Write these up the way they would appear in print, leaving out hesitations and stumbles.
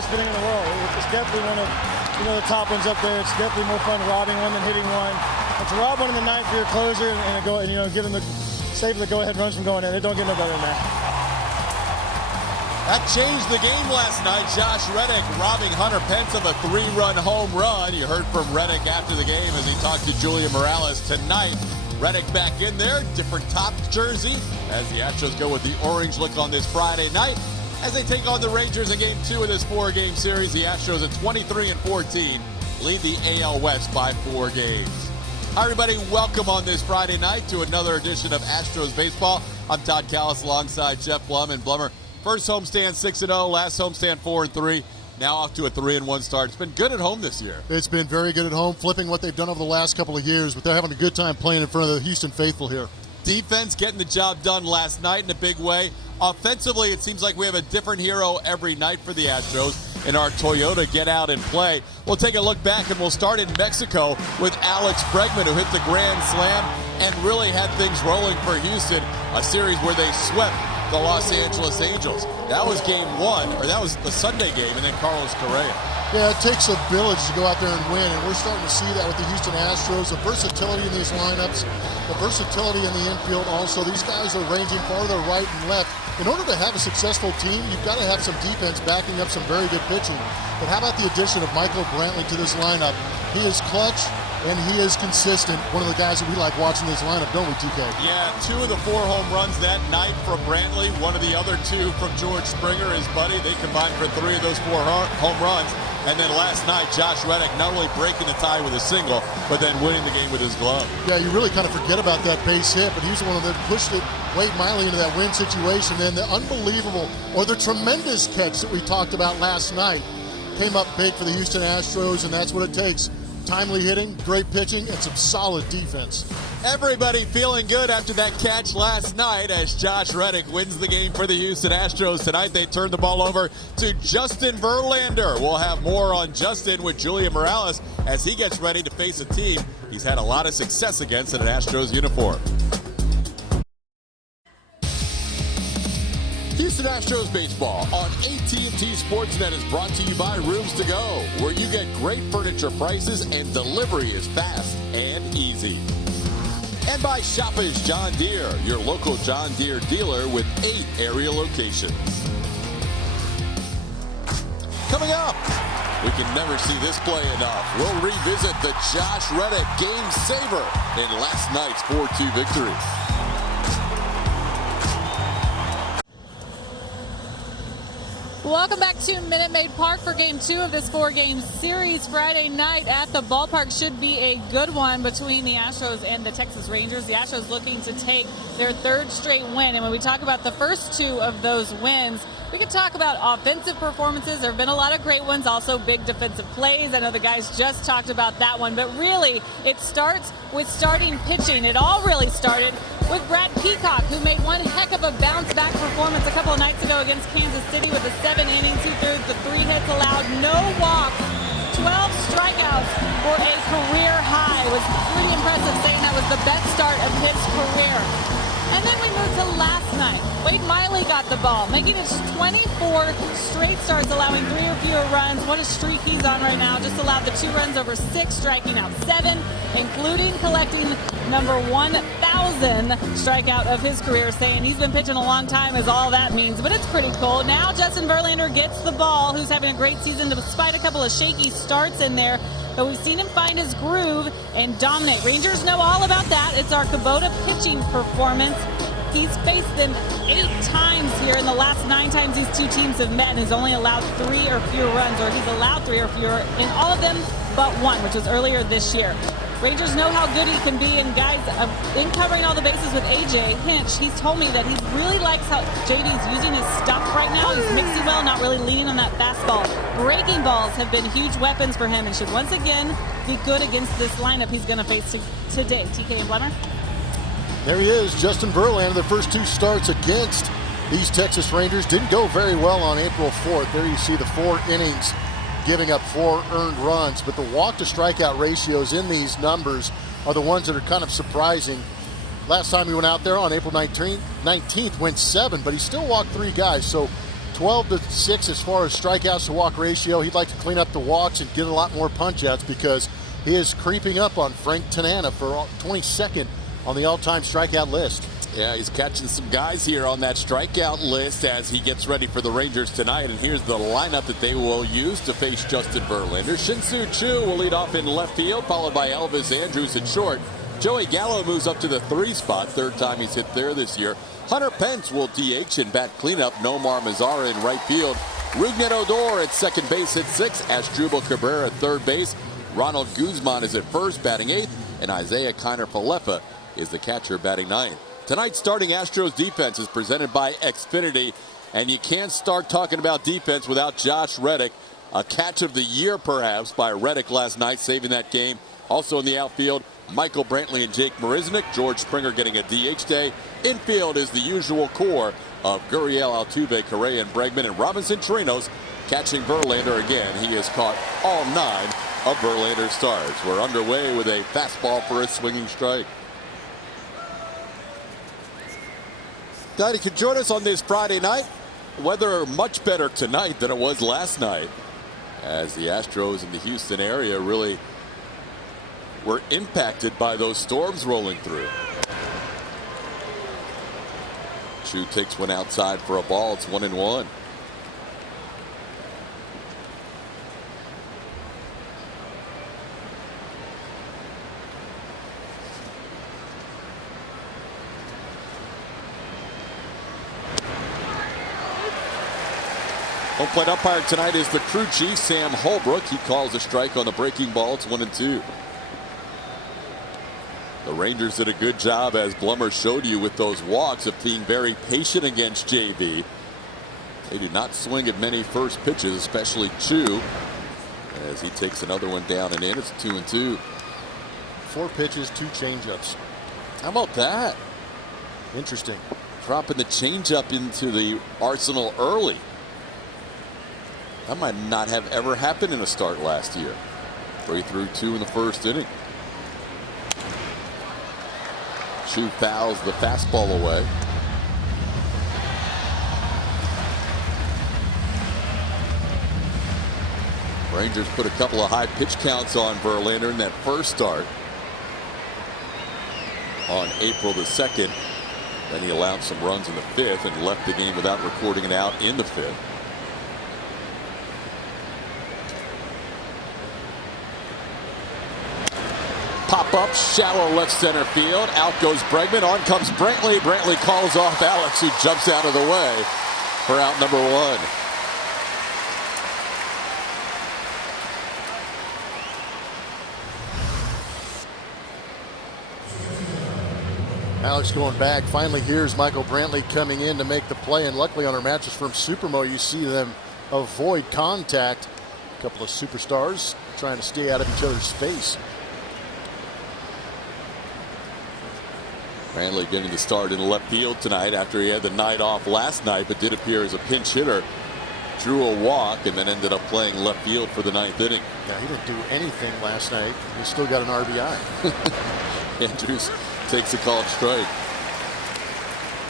best feeling in the world. It's definitely one of the top ones up there. It's definitely more fun robbing one than hitting one. And to rob one in the ninth for your closer and give them the save the go-ahead runs from going in, it don't get no better than that. That changed the game last night. Josh Reddick robbing Hunter Pence of a 3-run home run. You heard from Reddick after the game as he talked to Julian Morales tonight. Reddick back in there, different top jersey as the Astros go with the orange look on this Friday night as they take on the Rangers in Game 2 of this 4-game series. The Astros at 23-14 lead the AL West by 4 games. Hi, everybody. Welcome on this Friday night to another edition of Astros Baseball. I'm Todd Callis alongside Jeff Blum. And Blummer, first homestand 6-0, last homestand 4-3. Now off to a 3-1 start. It's been good at home this year. It's been very good at home, flipping what they've done over the last couple of years, but they're having a good time playing in front of the Houston faithful here. Defense getting the job done last night in a big way. Offensively, it seems like we have a different hero every night for the Astros in our Toyota Get Out and Play. We'll take a look back, and we'll start in Mexico with Alex Bregman, who hit the grand slam and really had things rolling for Houston, a series where they swept the Los Angeles Angels. That was game 1, or that was the Sunday game, and then Carlos Correa. Yeah, it takes a village to go out there and win, and we're starting to see that with the Houston Astros. The versatility in these lineups, the versatility in the infield also. These guys are ranging farther right and left. In order to have a successful team, you've got to have some defense backing up some very good pitching. But how about the addition of Michael Brantley to this lineup? He is clutch, and he is consistent. One of the guys that we like watching this lineup, don't we, TK? Yeah, 2 of the 4 home runs that night from Brantley. One of the other 2 from George Springer, his buddy. They combined for 3 of those 4 home runs. And then last night, Josh Reddick not only breaking the tie with a single, but then winning the game with his glove. Yeah, you really kind of forget about that base hit, but he's the one that pushed it Wade Miley into that win situation. And the unbelievable, or the tremendous catch that we talked about last night came up big for the Houston Astros, and that's what it takes. Timely hitting, great pitching, and some solid defense. Everybody feeling good after that catch last night as Josh Reddick wins the game for the Houston Astros. Tonight they turn the ball over to Justin Verlander. We'll have more on Justin with Julian Morales as he gets ready to face a team he's had a lot of success against in an Astros uniform. Houston Astros baseball on AT&T Sportsnet is brought to you by Rooms To Go, where you get great furniture prices and delivery is fast and easy. And by Shoppers John Deere, your local John Deere dealer with 8 area locations. Coming up, we can never see this play enough. We'll revisit the Josh Reddick game saver in last night's 4-2 victory. Welcome back to Minute Maid Park for Game 2 of this 4-game series. Friday night at the ballpark should be a good one between the Astros and the Texas Rangers. The Astros looking to take their 3rd straight win. And when we talk about the first 2 of those wins, we could talk about offensive performances. There have been a lot of great ones, also big defensive plays. I know the guys just talked about that one. But really, it starts with starting pitching. It all really started with Brad Peacock, who made one heck of a bounce-back performance a couple of nights ago against Kansas City with the 7 innings. He threw the 3 hits allowed, no walks, 12 strikeouts for a career high. It was pretty impressive, saying that was the best start of his career. And then we moved to last night. Wade Miley got the ball, making it 24 straight starts, allowing 3 or fewer runs. What a streak he's on right now. Just allowed the 2 runs over 6, striking out 7, including collecting number 1,000 strikeout of his career, saying he's been pitching a long time is all that means. But it's pretty cool. Now Justin Verlander gets the ball, who's having a great season despite a couple of shaky starts in there. But we've seen him find his groove and dominate. Rangers know all about that. It's our Kubota pitching performance. He's faced them 8 times here in the last 9 times these 2 teams have met, and he's only allowed 3 or fewer runs, or he's allowed 3 or fewer in all of them but 1, which was earlier this year. Rangers know how good he can be, and guys, in covering all the bases with AJ Hinch, he's told me that he really likes how JD's using his stuff right now. He's mixing well, not really leaning on that fastball. Breaking balls have been huge weapons for him and should once again be good against this lineup he's going to face today. TK and Blemmer? There he is, Justin Verlander. The first 2 starts against these Texas Rangers didn't go very well on April 4th. There you see the 4 innings, giving up 4 earned runs. But the walk-to-strikeout ratios in these numbers are the ones that are kind of surprising. Last time he went out there on April 19th went 7, but he still walked 3 guys. So 12-6 as far as strikeouts to walk ratio. He'd like to clean up the walks and get a lot more punch-outs because he is creeping up on Frank Tanana for 22nd on the all-time strikeout list. Yeah, he's catching some guys here on that strikeout list as he gets ready for the Rangers tonight. And here's the lineup that they will use to face Justin Verlander. Shin-Soo Choo will lead off in left field, followed by Elvis Andrus at short. Joey Gallo moves up to the 3 spot, third time he's hit there this year. Hunter Pence will DH and bat cleanup. Nomar Mazara in right field. Rougned Odor at second base at 6. Asdrubal Cabrera at third base. Ronald Guzman is at first, batting 8th. And Isaiah Kiner-Falefa is the catcher, batting 9th. Tonight's starting Astros defense is presented by Xfinity. And you can't start talking about defense without Josh Reddick. A catch of the year, perhaps, by Reddick last night, saving that game. Also in the outfield, Michael Brantley and Jake Marisnick. George Springer getting a DH day. Infield is the usual core of Gurriel, Altuve, Correa, and Bregman. And Robinson Chirinos catching Verlander again. He has caught all 9 of Verlander's starts. We're underway with a fastball for a swinging strike. Glad you could join us on this Friday night. Weather much better tonight than it was last night, as the Astros in the Houston area really were impacted by those storms rolling through. Choo takes one outside for a ball. It's 1-1. Home plate umpire tonight is the crew chief, Sam Holbrook. He calls a strike on the breaking ball. It's 1-2. The Rangers did a good job, as Blummer showed you, with those walks, of being very patient against JV. They did not swing at many first pitches, especially Choo, as he takes another one down and in. It's 2-2. 4 pitches, 2 changeups. How about that? Interesting. Dropping the changeup into the arsenal early. That might not have ever happened in a start last year. 3 through 2 in the first inning. Choo fouls the fastball away. Rangers put a couple of high pitch counts on Verlander in that first start on April the 2nd. Then he allowed some runs in the 5th and left the game without recording it out in the 5th. Pop up, shallow left center field. Out goes Bregman. On comes Brantley. Brantley calls off Alex, who jumps out of the way for out number 1. Alex going back. Finally here's Michael Brantley coming in to make the play. And luckily on our Mattress Firm Supermo, you see them avoid contact. A couple of superstars trying to stay out of each other's space. Brantley getting the start in left field tonight after he had the night off last night, but did appear as a pinch hitter. Drew a walk and then ended up playing left field for the 9th inning. Yeah, he didn't do anything last night. He still got an RBI. Andrews takes a called strike.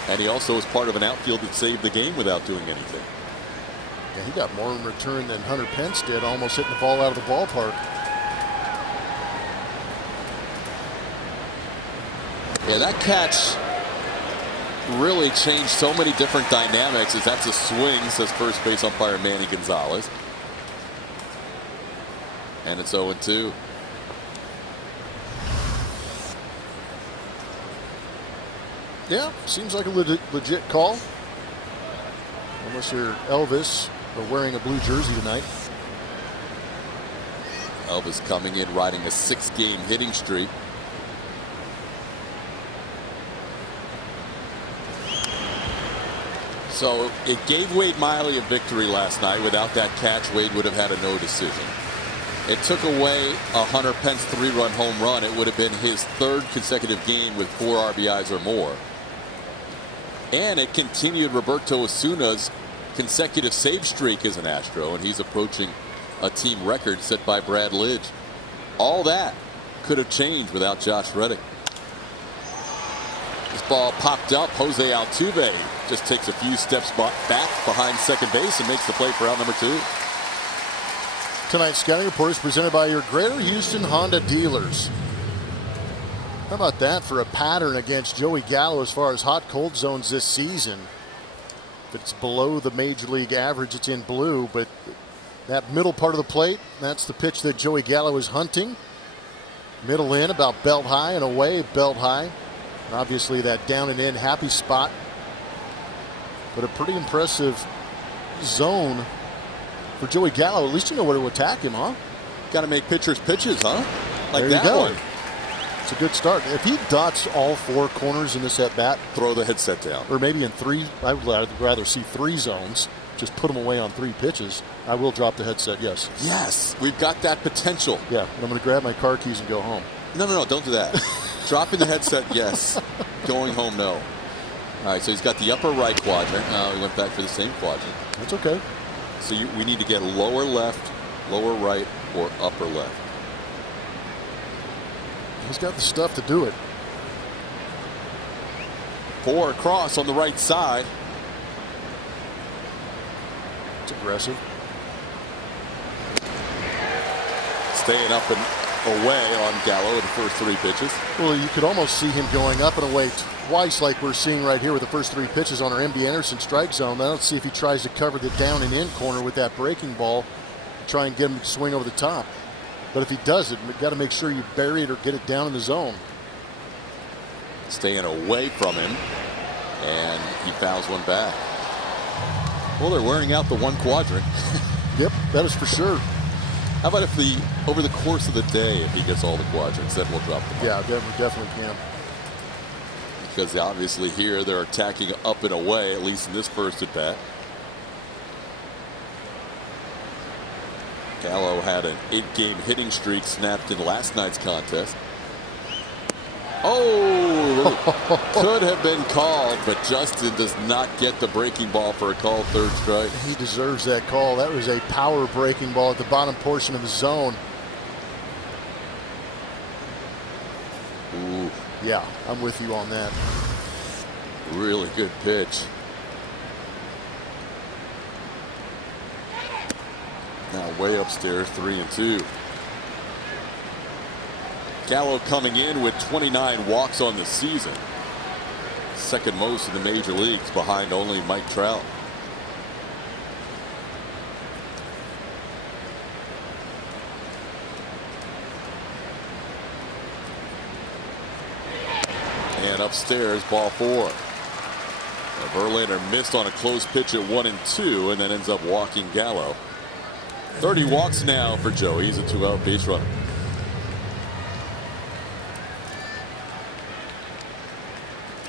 And he also was part of an outfield that saved the game without doing anything. Yeah, he got more in return than Hunter Pence did, almost hitting the ball out of the ballpark. Yeah, that catch really changed so many different dynamics, as that's a swing, says first base umpire Manny Gonzalez. And it's 0-2. Yeah, seems like a legit call. Unless you're Elvis or wearing a blue jersey tonight. Elvis coming in riding a 6-game hitting streak. So it gave Wade Miley a victory last night. Without that catch, Wade would have had a no decision. It took away a Hunter Pence 3-run home run. It would have been his 3rd consecutive game with 4 RBIs or more. And it continued Roberto Osuna's consecutive save streak as an Astro, and he's approaching a team record set by Brad Lidge. All that could have changed without Josh Reddick. This ball popped up. Jose Altuve just takes a few steps back behind second base and makes the play for out number 2. Tonight's scouting report is presented by your Greater Houston Honda dealers. How about that for a pattern against Joey Gallo as far as hot-cold zones this season? If it's below the major league average, it's in blue, but that middle part of the plate, that's the pitch that Joey Gallo is hunting. Middle in, about belt high, and away, belt high. And obviously that down and in happy spot. But a pretty impressive zone for Joey Gallo. At least you know where to attack him, huh? Got to make pitchers pitches, huh? Like there that you go. one. It's a good start. If he dots all 4 corners in this at bat, throw the headset down. Or maybe in 3, I would rather see 3 zones. Just put him away on 3 pitches. I will drop the headset, yes. Yes, we've got that potential. Yeah, and I'm going to grab my car keys and go home. No, don't do that. Dropping the headset, yes. Going home, no. All right, so he's got the upper right quadrant. He went back for the same quadrant. That's okay. So we need to get lower left, lower right, or upper left. He's got the stuff to do it. 4 across on the right side. It's aggressive. Staying up and away on Gallo in the first 3 pitches. Well, you could almost see him going up and away twice like we're seeing right here with the first 3 pitches on our MB Anderson strike zone. Now let's see if he tries to cover the down and in corner with that breaking ball and try and get him to swing over the top. But if he does it, you've got to make sure you bury it or get it down in the zone. Staying away from him, and he fouls one back. Well, they're wearing out the 1 quadrant. Yep, that is for sure. How about if over the course of the day, if he gets all the quadrants, then we'll drop the ball. Yeah, definitely can. Because obviously here they're attacking up and away, at least in this first at bat. Gallo had an 8-game hitting streak snapped in last night's contest. Oh, could have been called, but Justin does not get the breaking ball for a called 3rd strike. He deserves that call. That was a power breaking ball at the bottom portion of the zone. Ooh. Yeah, I'm with you on that. Really good pitch. Now way upstairs, 3-2. Gallo coming in with 29 walks on the season. Second most in the major leagues, behind only Mike Trout. And upstairs, ball 4. Verlander missed on a close pitch at 1-2 and then ends up walking Gallo. 30 walks now for Joey. He's a 2-out base runner.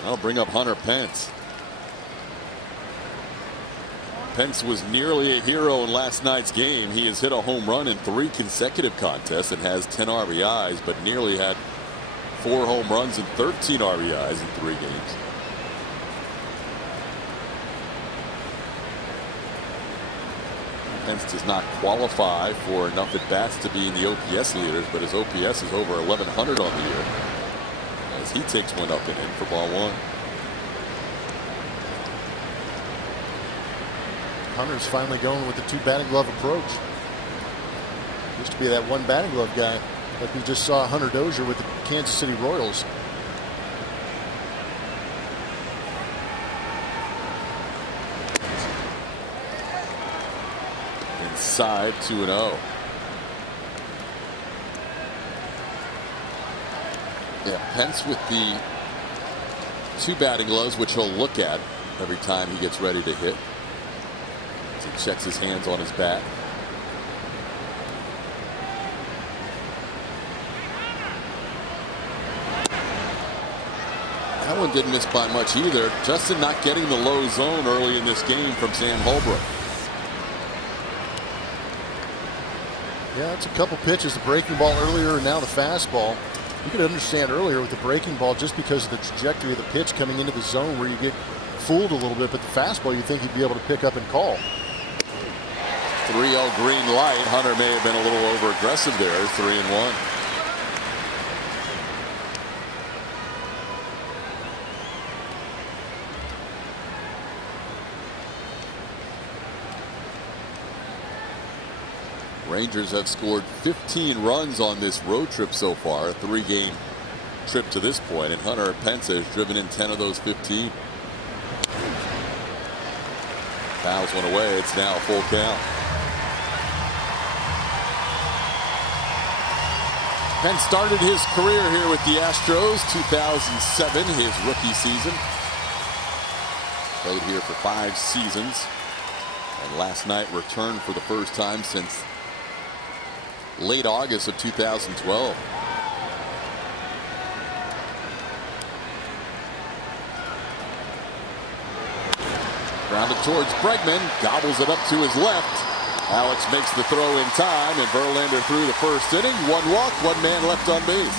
I'll bring up Hunter Pence. Pence was nearly a hero in last night's game. He has hit a home run in 3 consecutive contests and has 10 RBIs, but nearly had 4 home runs and 13 RBIs in 3 games. Pence does not qualify for enough at-bats to be in the OPS leaders, but his OPS is over 1,100 on the year as he takes one up and in for ball 1. Hunter's finally going with the 2 batting glove approach. Used to be that 1 batting glove guy, like we just saw Hunter Dozier with the Kansas City Royals. Inside, 2-0. Yeah, Pence with the 2 batting gloves, which he'll look at every time he gets ready to hit. As he checks his hands on his bat. That one didn't miss by much either. Justin not getting the low zone early in this game from Sam Holbrook. Yeah, it's a couple pitches. The breaking ball earlier and now the fastball. You could understand earlier with the breaking ball just because of the trajectory of the pitch coming into the zone where you get fooled a little bit, but the fastball you think he'd be able to pick up and call. 3-0 green light. Hunter may have been a little over aggressive there. 3-1. Rangers have scored 15 runs on this road trip so far, a 3-game trip to this point, and Hunter Pence has driven in 10 of those 15. Fouls one away. It's now a full count. Pence started his career here with the Astros 2007, his rookie season. Played here for 5 seasons, and last night returned for the first time since late August of 2012. Grounded towards Bregman, gobbles it up to his left. Alex makes the throw in time, and Verlander threw the first inning. 1 walk, 1 man left on base.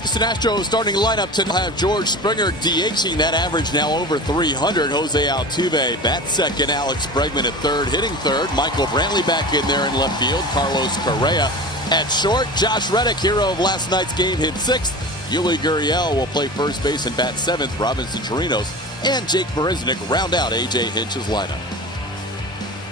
Houston Astros starting lineup to have George Springer DHing. That average now over 300. Jose Altuve bats second. Alex Bregman at third, hitting third. Michael Brantley back in there in left field. Carlos Correa at short. Josh Reddick, hero of last night's game, hit 6th. Yuli Gurriel will play first base and bat 7th. Robinson Chirinos and Jake Marisnick round out A.J. Hinch's lineup.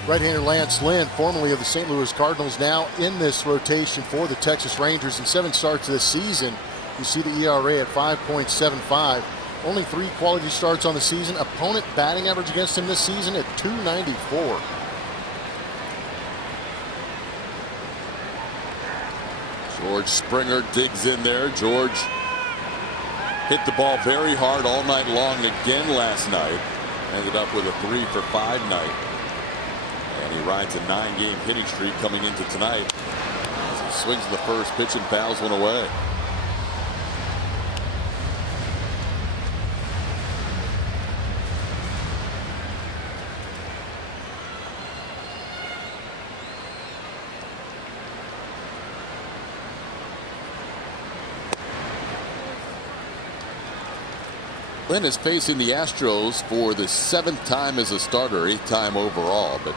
Right-hander Lance Lynn, formerly of the St. Louis Cardinals, now in this rotation for the Texas Rangers. In 7 starts this season, you see the ERA at 5.75. Only 3 quality starts on the season. Opponent batting average against him this season at .294. George Springer digs in there. George hit the ball very hard all night long again last night. Ended up with a 3-for-5 night. And he rides a 9-game hitting streak coming into tonight. As he swings the first pitch and fouls one away. Lynn is facing the Astros for the 7th time as a starter, 8th time overall, but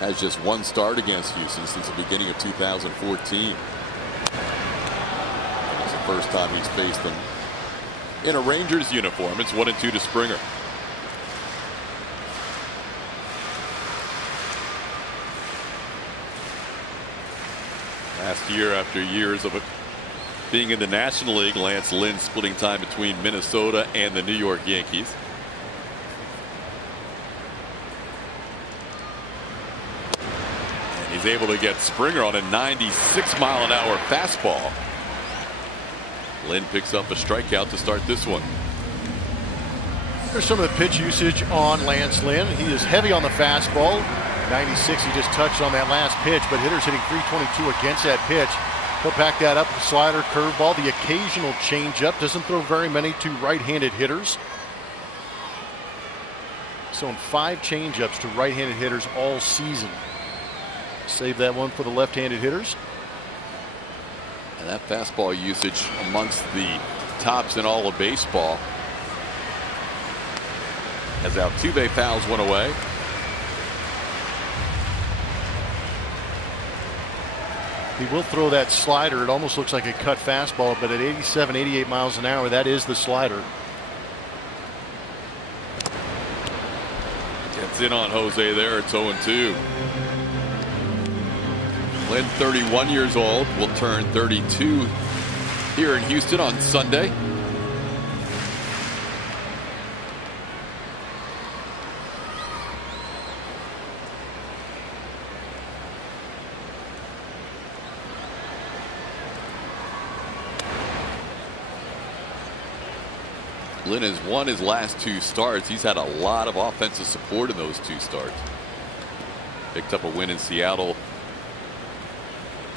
has just 1 start against Houston since the beginning of 2014. It's the first time he's faced them in a Rangers uniform. It's 1-2 to Springer. Last year, after years of being in the National League, Lance Lynn splitting time between Minnesota and the New York Yankees. And he's able to get Springer on a 96-mile-an-hour fastball. Lynn picks up a strikeout to start this one. Here's some of the pitch usage on Lance Lynn. He is heavy on the fastball. 96, he just touched on that last pitch, but hitters hitting .322 against that pitch. He'll back that up with slider, curveball, the occasional changeup. Doesn't throw very many to right-handed hitters. So in 5 changeups to right-handed hitters all season. Save that one for the left-handed hitters. And that fastball usage amongst the tops in all of baseball. As Altuve fouls one away. He will throw that slider. It almost looks like a cut fastball, but at 87, 88 miles an hour, that is the slider. Gets in on Jose there. It's 0-2. Lynn, 31 years old, will turn 32 here in Houston on Sunday. Lynn has won his last 2 starts. He's had a lot of offensive support in those 2 starts. Picked up a win in Seattle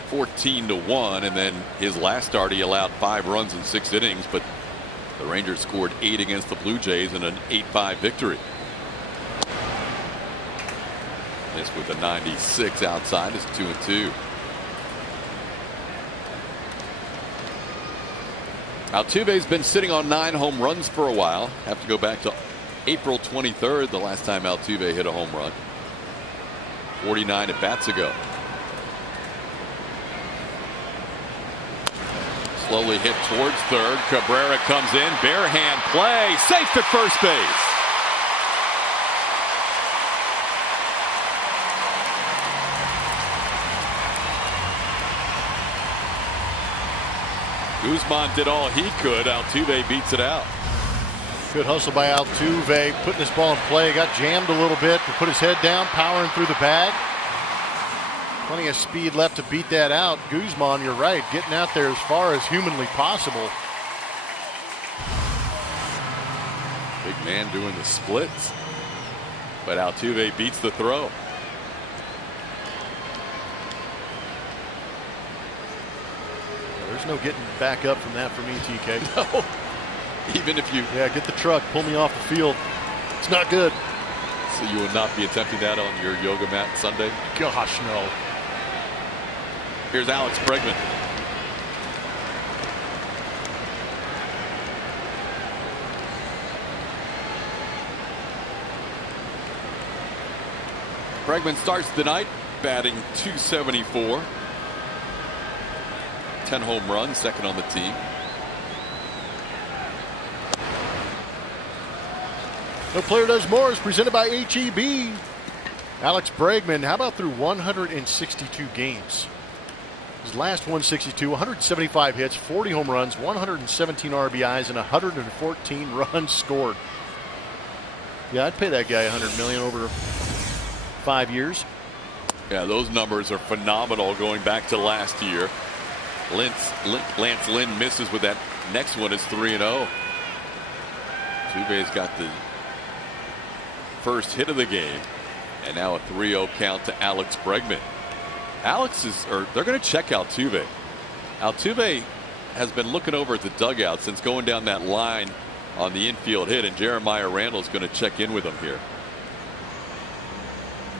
14-1, and then his last start he allowed 5 runs in 6 innings, but the Rangers scored 8 against the Blue Jays in an 8-5 victory. This with a 96 outside is 2-2. Altuve's been sitting on 9 home runs for a while. Have to go back to April 23rd, the last time Altuve hit a home run. 49 at bats ago. Slowly hit towards third. Cabrera comes in. Bare hand play. Safe at first base. Guzman did all he could. Altuve beats it out. Good hustle by Altuve, putting this ball in play. Got jammed a little bit, but put his head down, powering through the bag. Plenty of speed left to beat that out. Guzman, you're right, getting out there as far as humanly possible. Big man doing the splits. But Altuve beats the throw. There's no getting back up from that for me, TK. No. Even if you... Yeah, get the truck, pull me off the field. It's not good. So you will not be attempting that on your yoga mat Sunday? Gosh, no. Here's Alex Bregman. Bregman starts the night batting .274. 10 home runs, second on the team. No Player Does More is presented by H-E-B. Alex Bregman, how about through 162 games? His last 162, 175 hits, 40 home runs, 117 RBIs, and 114 runs scored. Yeah, I'd pay that guy $100 million over 5 years. Yeah, those numbers are phenomenal going back to last year. Lance Lynn misses with that next one is 3-0. Altuve's got the first hit of the game, and now a 3-0 count to Alex Bregman. They're going to check Altuve. Altuve has been looking over at the dugout since going down that line on the infield hit, and Jeremiah Randall's going to check in with him here.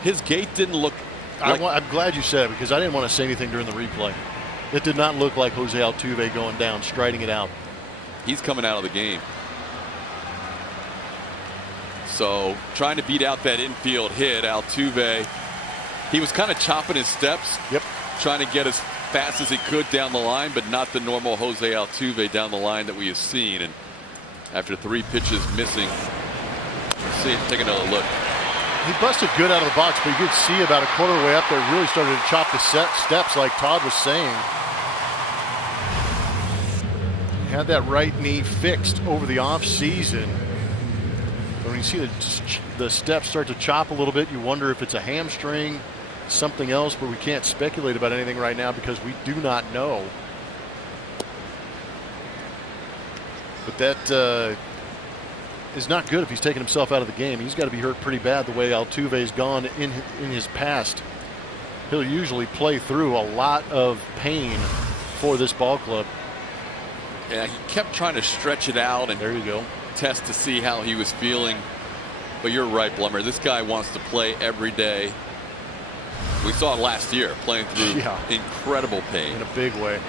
His gait didn't look like... I'm glad you said it, because I didn't want to say anything during the replay. It did not look like Jose Altuve going down, striding it out. He's coming out of the game. So trying to beat out that infield hit, Altuve, he was kind of chopping his steps. Yep. Trying to get as fast as he could down the line, but not the normal Jose Altuve down the line that we have seen. And after 3 pitches missing, take another look. He busted good out of the box, but you could see about a quarter way up there, really started to chop the steps like Todd was saying. Had that right knee fixed over the off season. When you see the steps start to chop a little bit, you wonder if it's a hamstring, something else, but we can't speculate about anything right now because we do not know. But that is not good if he's taking himself out of the game. He's got to be hurt pretty bad the way Altuve's gone in his past. He'll usually play through a lot of pain for this ball club. Yeah, he kept trying to stretch it out and there you go. Test to see how he was feeling. But you're right, Blummer. This guy wants to play every day. We saw it last year, playing through incredible pain. In a big way.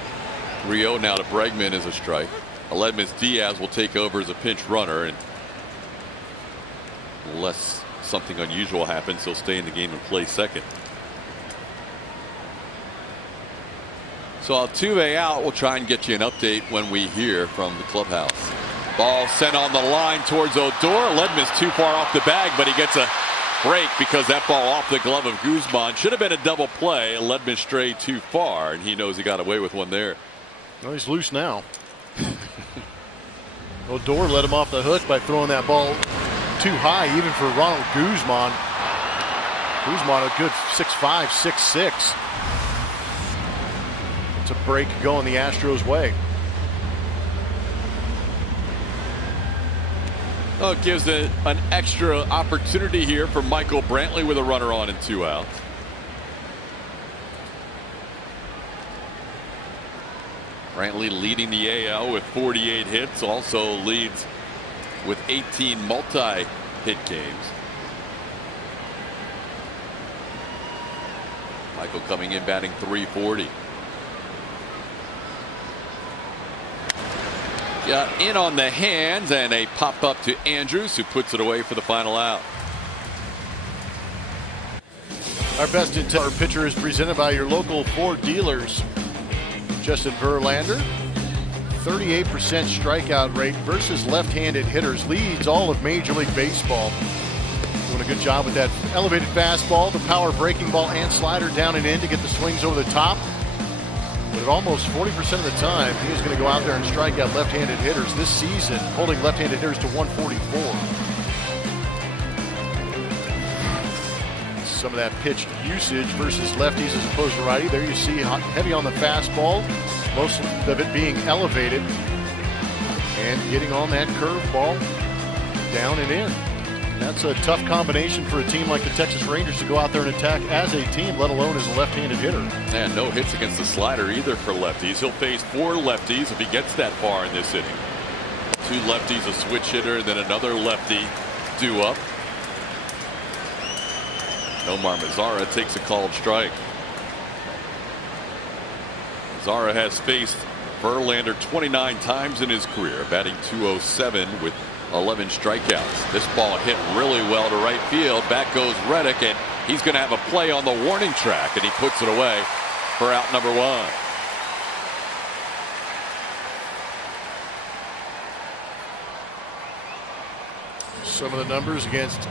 3-0 now to Bregman is a strike. Aledmus Diaz will take over as a pinch runner, and unless something unusual happens, he'll stay in the game and play second. So Altuve out. We'll try and get you an update when we hear from the clubhouse. Ball sent on the line towards Odor. Aledmus too far off the bag, but he gets a break because that ball off the glove of Guzman. Should have been a double play. Aledmus strayed too far, and he knows he got away with one there. Well, he's loose now. Odor let him off the hook by throwing that ball too high, even for Ronald Guzman. Guzman a good 6'5", 6'6". It's a break going the Astros' way. Oh, it gives an extra opportunity here for Michael Brantley with a runner on and 2 outs. Brantley leading the AL with 48 hits, also leads with 18 multi-hit games. Michael coming in batting .340. Got in on the hands and a pop up to Andrews, who puts it away for the final out. Our best in our pitcher is presented by your local Ford dealers. Justin Verlander, 38% strikeout rate versus left-handed hitters, leads all of Major League Baseball. Doing a good job with that elevated fastball, the power breaking ball and slider down and in to get the swings over the top. But almost 40% of the time, he is going to go out there and strike out left-handed hitters this season, holding left-handed hitters to 144. Some of that pitch usage versus lefties as opposed to righty. There you see heavy on the fastball, most of it being elevated and getting on that curveball down and in. That's a tough combination for a team like the Texas Rangers to go out there and attack as a team, let alone as a left-handed hitter. And no hits against the slider either for lefties. He'll face 4 lefties if he gets that far in this inning. 2 lefties, a switch hitter, then another lefty due up. Nomar Mazara takes a called strike. Mazara has faced Verlander 29 times in his career, batting .207 with 11 strikeouts. This ball hit really well to right field. Back goes Reddick, and he's going to have a play on the warning track, and he puts it away for out number 1. Some of the numbers against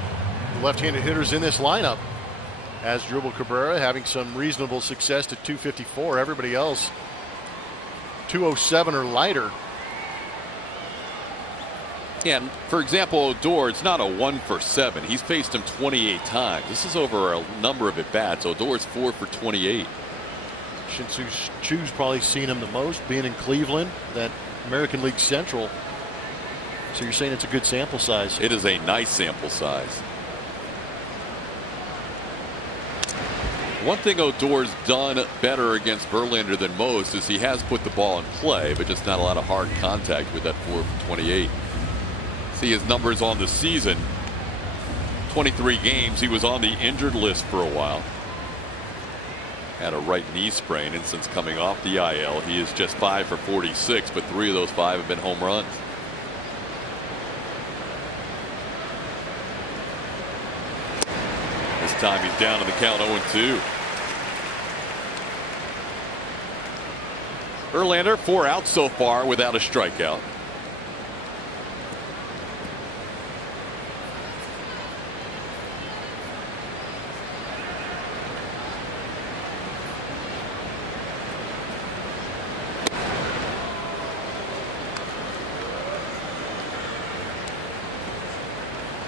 left-handed hitters in this lineup. Asdrubal Cabrera having some reasonable success to .254. Everybody else .207 or lighter. Yeah, for example, Odor, it's not a 1 for 7. He's faced him 28 times. This is over a number of at-bats. Odor's 4 for 28. Shin-Soo Choo's probably seen him the most, being in Cleveland, that American League Central. So you're saying it's a good sample size? It is a nice sample size. One thing Odor's done better against Verlander than most is he has put the ball in play, but just not a lot of hard contact with that 4 for 28. See his numbers on the season. 23 games. He was on the injured list for a while. Had a right knee sprain, and since coming off the IL, he is just 5 for 46, but 3 of those 5 have been home runs. This time he's down in the count 0-2. Verlander 4 outs so far without a strikeout.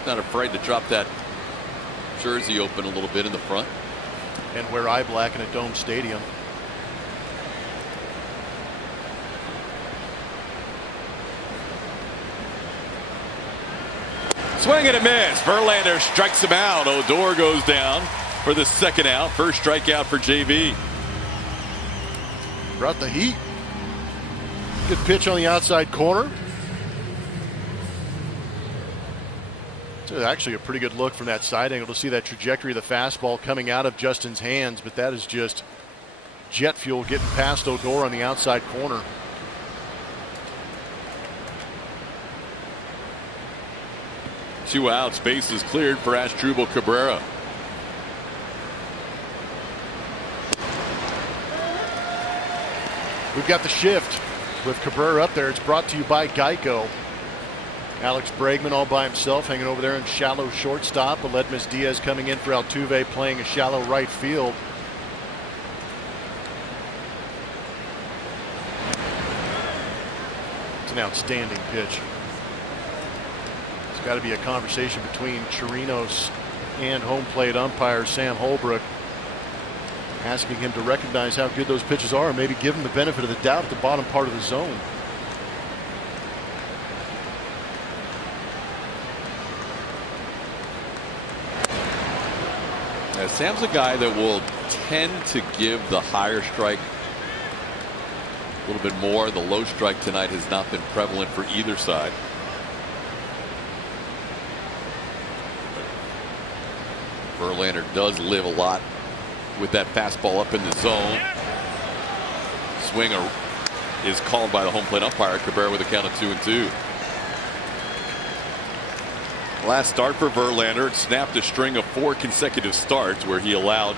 Not afraid to drop that jersey open a little bit in the front. And wear eye black in a dome stadium. Swing and a miss. Verlander strikes him out. Odor goes down for the second out. First strikeout for JV. Brought the heat. Good pitch on the outside corner. It's actually a pretty good look from that side angle to see that trajectory of the fastball coming out of Justin's hands, but that is just jet fuel getting past Odor on the outside corner. Two outs, bases cleared for Asdrubal Cabrera. We've got the shift with Cabrera up there. It's brought to you by Geico. Alex Bregman all by himself hanging over there in shallow shortstop. Aledmus Diaz coming in for Altuve playing a shallow right field. It's an outstanding pitch. It's got to be a conversation between Chirinos and home plate umpire Sam Holbrook, asking him to recognize how good those pitches are and maybe give him the benefit of the doubt at the bottom part of the zone. Sam's a guy that will tend to give the higher strike a little bit more. The low strike tonight has not been prevalent for either side. Verlander does live a lot with that fastball up in the zone. Swinger is called by the home plate umpire. Cabrera with a count of 2-2. Last start for Verlander, snapped a string of 4 consecutive starts where he allowed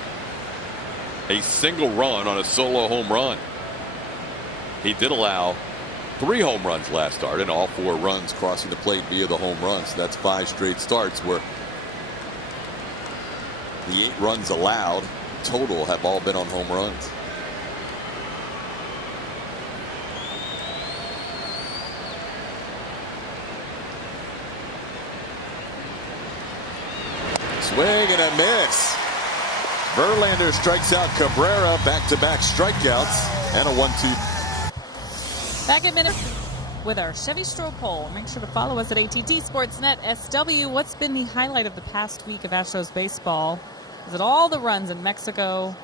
a single run on a solo home run. He did allow 3 home runs last start, and all 4 runs crossing the plate via the home run. So that's 5 straight starts where the 8 runs allowed total have all been on home runs. Swing and a miss. Verlander strikes out Cabrera. Back-to-back strikeouts and a 1-2. Back at minute with our Chevy Stroh poll. Make sure to follow us at AT&T Sportsnet SW. What's been the highlight of the past week of Astros baseball? Is it all the runs in Mexico?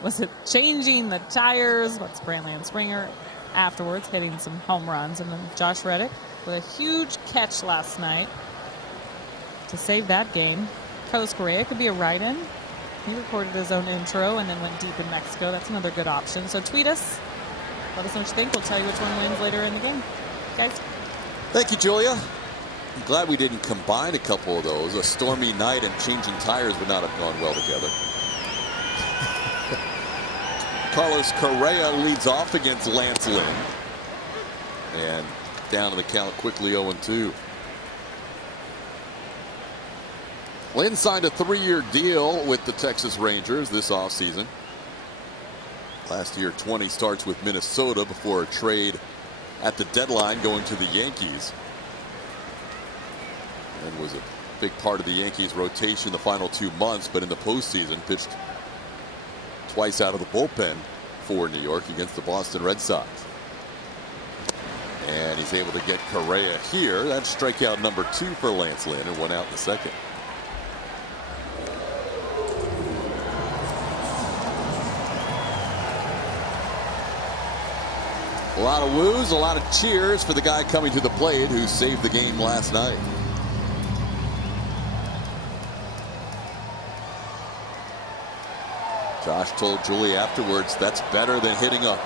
Was it changing the tires? What's Brantley and Springer afterwards hitting some home runs? And then Josh Reddick with a huge catch last night to save that game. Carlos Correa could be a write-in. He recorded his own intro and then went deep in Mexico. That's another good option. So tweet us. Let us know what you think. We'll tell you which one wins later in the game. Guys. Thank you, Julia. I'm glad we didn't combine a couple of those. A stormy night and changing tires would not have gone well together. Carlos Correa leads off against Lance Lynn. And down to the count quickly 0-2. Lynn signed a 3-year deal with the Texas Rangers this offseason. Last year, 20 starts with Minnesota before a trade at the deadline going to the Yankees. And was a big part of the Yankees rotation the final 2 months, but in the postseason pitched twice out of the bullpen for New York against the Boston Red Sox. And he's able to get Correa here. That's strikeout number 2 for Lance Lynn, and 1 out in the second. A lot of woos, a lot of cheers for the guy coming to the plate who saved the game last night. Josh told Julie afterwards that's better than hitting a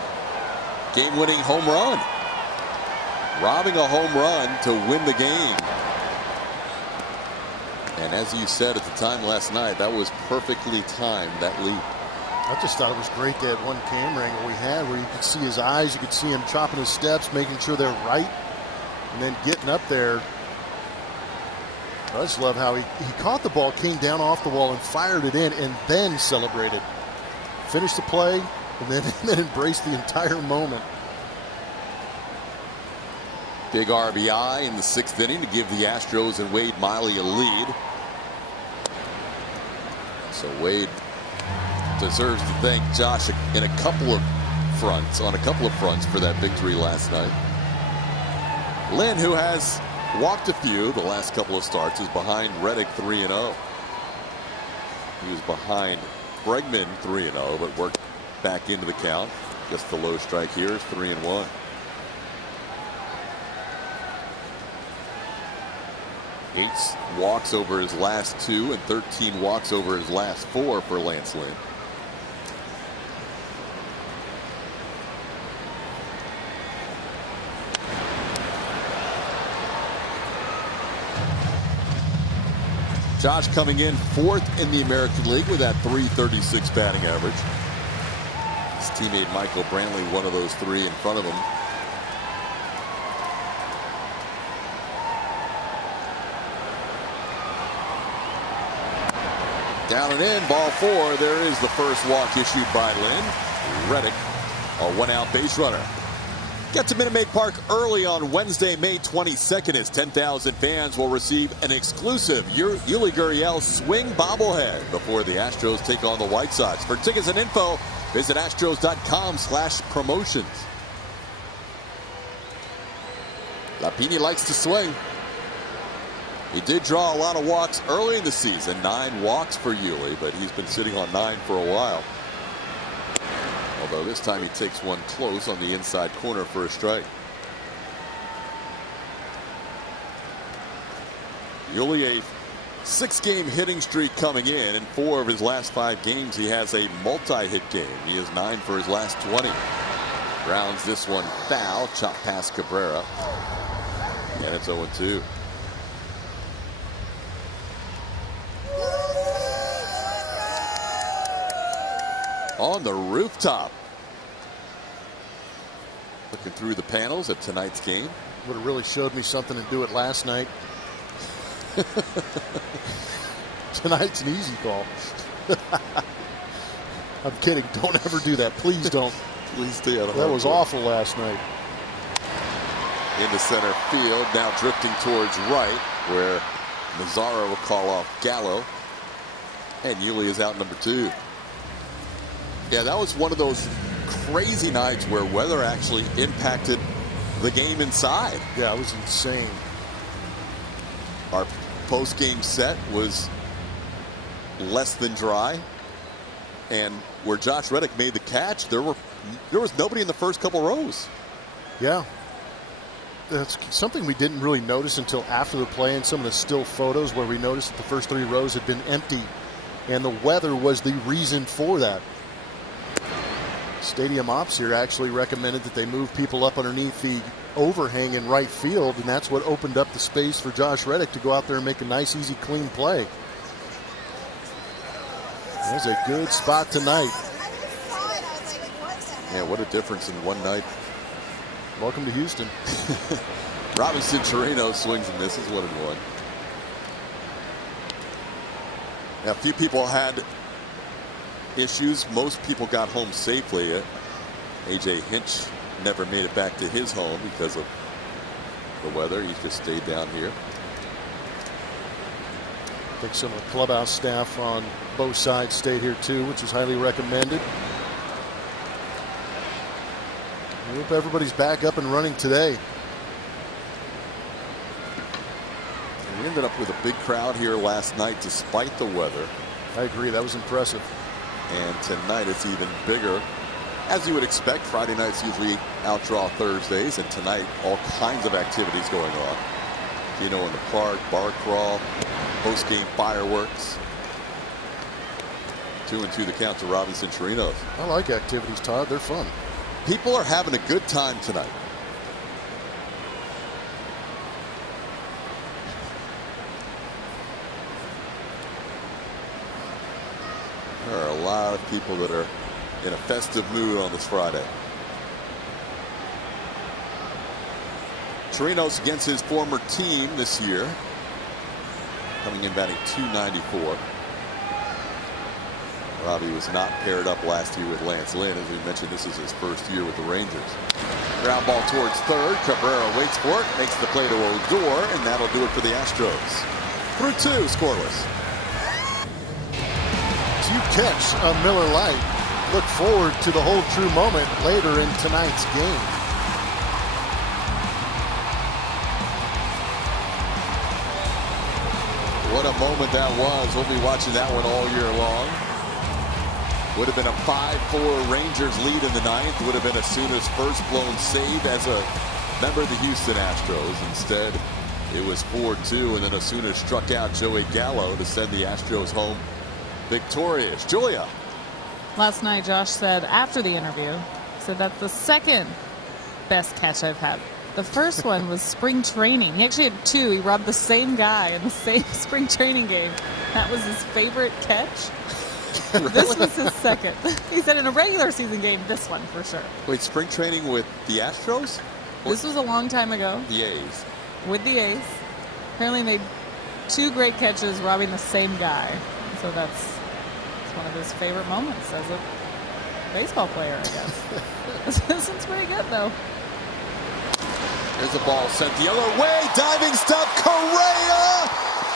game-winning home run. Robbing a home run to win the game. And as you said at the time last night, that was perfectly timed, that leap. I just thought it was great that one camera angle we had where you could see his eyes, you could see him chopping his steps, making sure they're right, and then getting up there. I just love how he caught the ball, came down off the wall and fired it in, and then celebrated. Finished the play, and then embraced the entire moment. Big RBI in the 6th inning to give the Astros and Wade Miley a lead. So Wade deserves to thank Josh on a couple of fronts for that victory last night. Lynn, who has walked a few the last couple of starts, is behind Reddick 3-0. He was behind Bregman 3-0, but worked back into the count. Just the low strike here is 3-1. Eight walks over his last 2 and 13 walks over his last 4 for Lance Lynn. Josh coming in 4th in the American League with that .336 batting average. His teammate Michael Brantley, one of those 3 in front of him. Down and in, ball 4. There is the first walk issued by Lynn. Reddick, a 1-out base runner. Get to Minute Maid Park early on Wednesday, May 22nd, as 10,000 fans will receive an exclusive Yuli Gurriel swing bobblehead before the Astros take on the White Sox. For tickets and info, visit astros.com/promotions. Lapini likes to swing. He did draw a lot of walks early in the season, 9 walks for Yuli, but he's been sitting on 9 for a while. Although this time he takes one close on the inside corner for a strike. Yuli, a 6-game hitting streak coming in 4 of his last 5 games he has a multi-hit game. He is 9 for his last 20. Grounds this one foul, chop past Cabrera, and it's 0-2. On the rooftop. Looking through the panels at tonight's game. Would have really showed me something to do it last night. Tonight's an easy call. I'm kidding. Don't ever do that. Please don't. Please stay out of that. Was awful last night. Into center field. Now drifting towards right, where Mazzara will call off Gallo. And Yuli is out number 2. Yeah, that was one of those crazy nights where weather actually impacted the game inside. Yeah, it was insane. Our post-game set was less than dry. And where Josh Reddick made the catch, there was nobody in the first couple rows. Yeah. That's something we didn't really notice until after the play, and some of the still photos where we noticed that the first 3 rows had been empty, and the weather was the reason for that. Stadium ops here actually recommended that they move people up underneath the overhang in right field, and that's what opened up the space for Josh Reddick to go out there and make a nice, easy, clean play. That's a good spot tonight. Yeah, what a difference in one night. Welcome to Houston. Robinson Chirino swings and misses 1-1. Now, a few people had issues. Most people got home safely. A.J. Hinch never made it back to his home because of the weather. He just stayed down here. I think some of the clubhouse staff on both sides stayed here too, which is highly recommended. I hope everybody's back up and running today. And we ended up with a big crowd here last night despite the weather. I agree, that was impressive. And tonight it's even bigger. As you would expect, Friday nights usually outdraw Thursdays, and tonight all kinds of activities going on. You know, in the park, bar crawl, post-game fireworks. 2-2 the count to Robinson Chirinos. I like activities, Todd. They're fun. People are having a good time tonight. There are a lot of people that are in a festive mood on this Friday. Chirinos against his former team this year, coming in batting .294. Robbie was not paired up last year with Lance Lynn. As we mentioned, this is his first year with the Rangers. Ground ball towards third. Cabrera waits for it, makes the play to Odor, and that'll do it for the Astros. Through 2, scoreless. As you catch a Miller Lite, look forward to the whole true moment later in tonight's game. What a moment that was. We'll be watching that one all year long. Would have been a 5-4 Rangers lead in the 9th. Would have been Osuna's first blown save as a member of the Houston Astros. Instead, it was 4-2, and then Osuna struck out Joey Gallo to send the Astros home victorious. Julia. Last night, Josh said after the interview, said that's the second best catch I've had. The first one was spring training. He actually had 2. He robbed the same guy in the same spring training game. That was his favorite catch. Really? This was his second. He said in a regular season game, this one for sure. Wait, spring training with the Astros? This was a long time ago. The A's. With the A's. Apparently made 2 great catches robbing the same guy. So that's one of his favorite moments as a baseball player, I guess. This one's pretty good, though. There's a ball sent the other way. Diving stop. Correa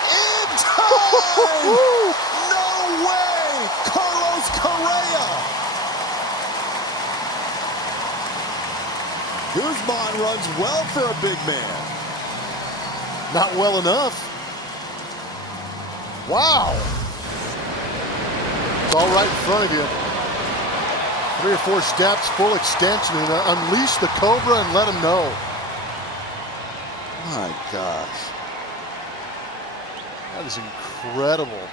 in time. No way. Carlos Correa. Guzman runs well for a big man. Not well enough. Wow. It's all right in front of you. 3 or 4 steps, full extension, and unleash the Cobra and let him know. My gosh. That is incredible.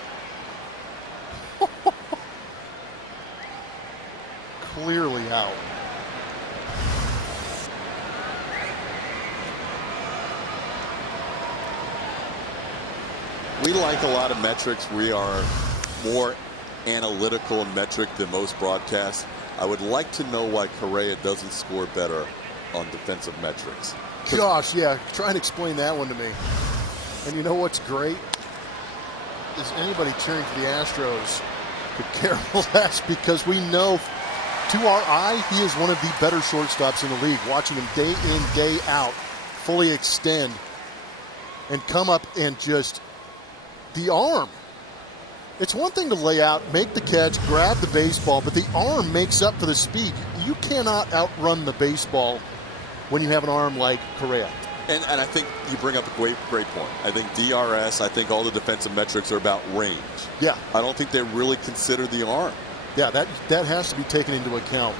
Clearly out. We like a lot of metrics. We are more analytical and metric than most broadcasts. I would like to know why Correa doesn't score better on defensive metrics. Gosh, yeah. Try and explain that one to me. And you know what's great? Is anybody cheering for the Astros could care less, because we know to our eye he is one of the better shortstops in the league. Watching him day in, day out, fully extend and come up and just the arm. It's one thing to lay out, make the catch, grab the baseball, but the arm makes up for the speed. You cannot outrun the baseball when you have an arm like Correa. And I think you bring up a great point. I think DRS, I think all the defensive metrics are about range. Yeah. I don't think they really consider the arm. Yeah, that has to be taken into account.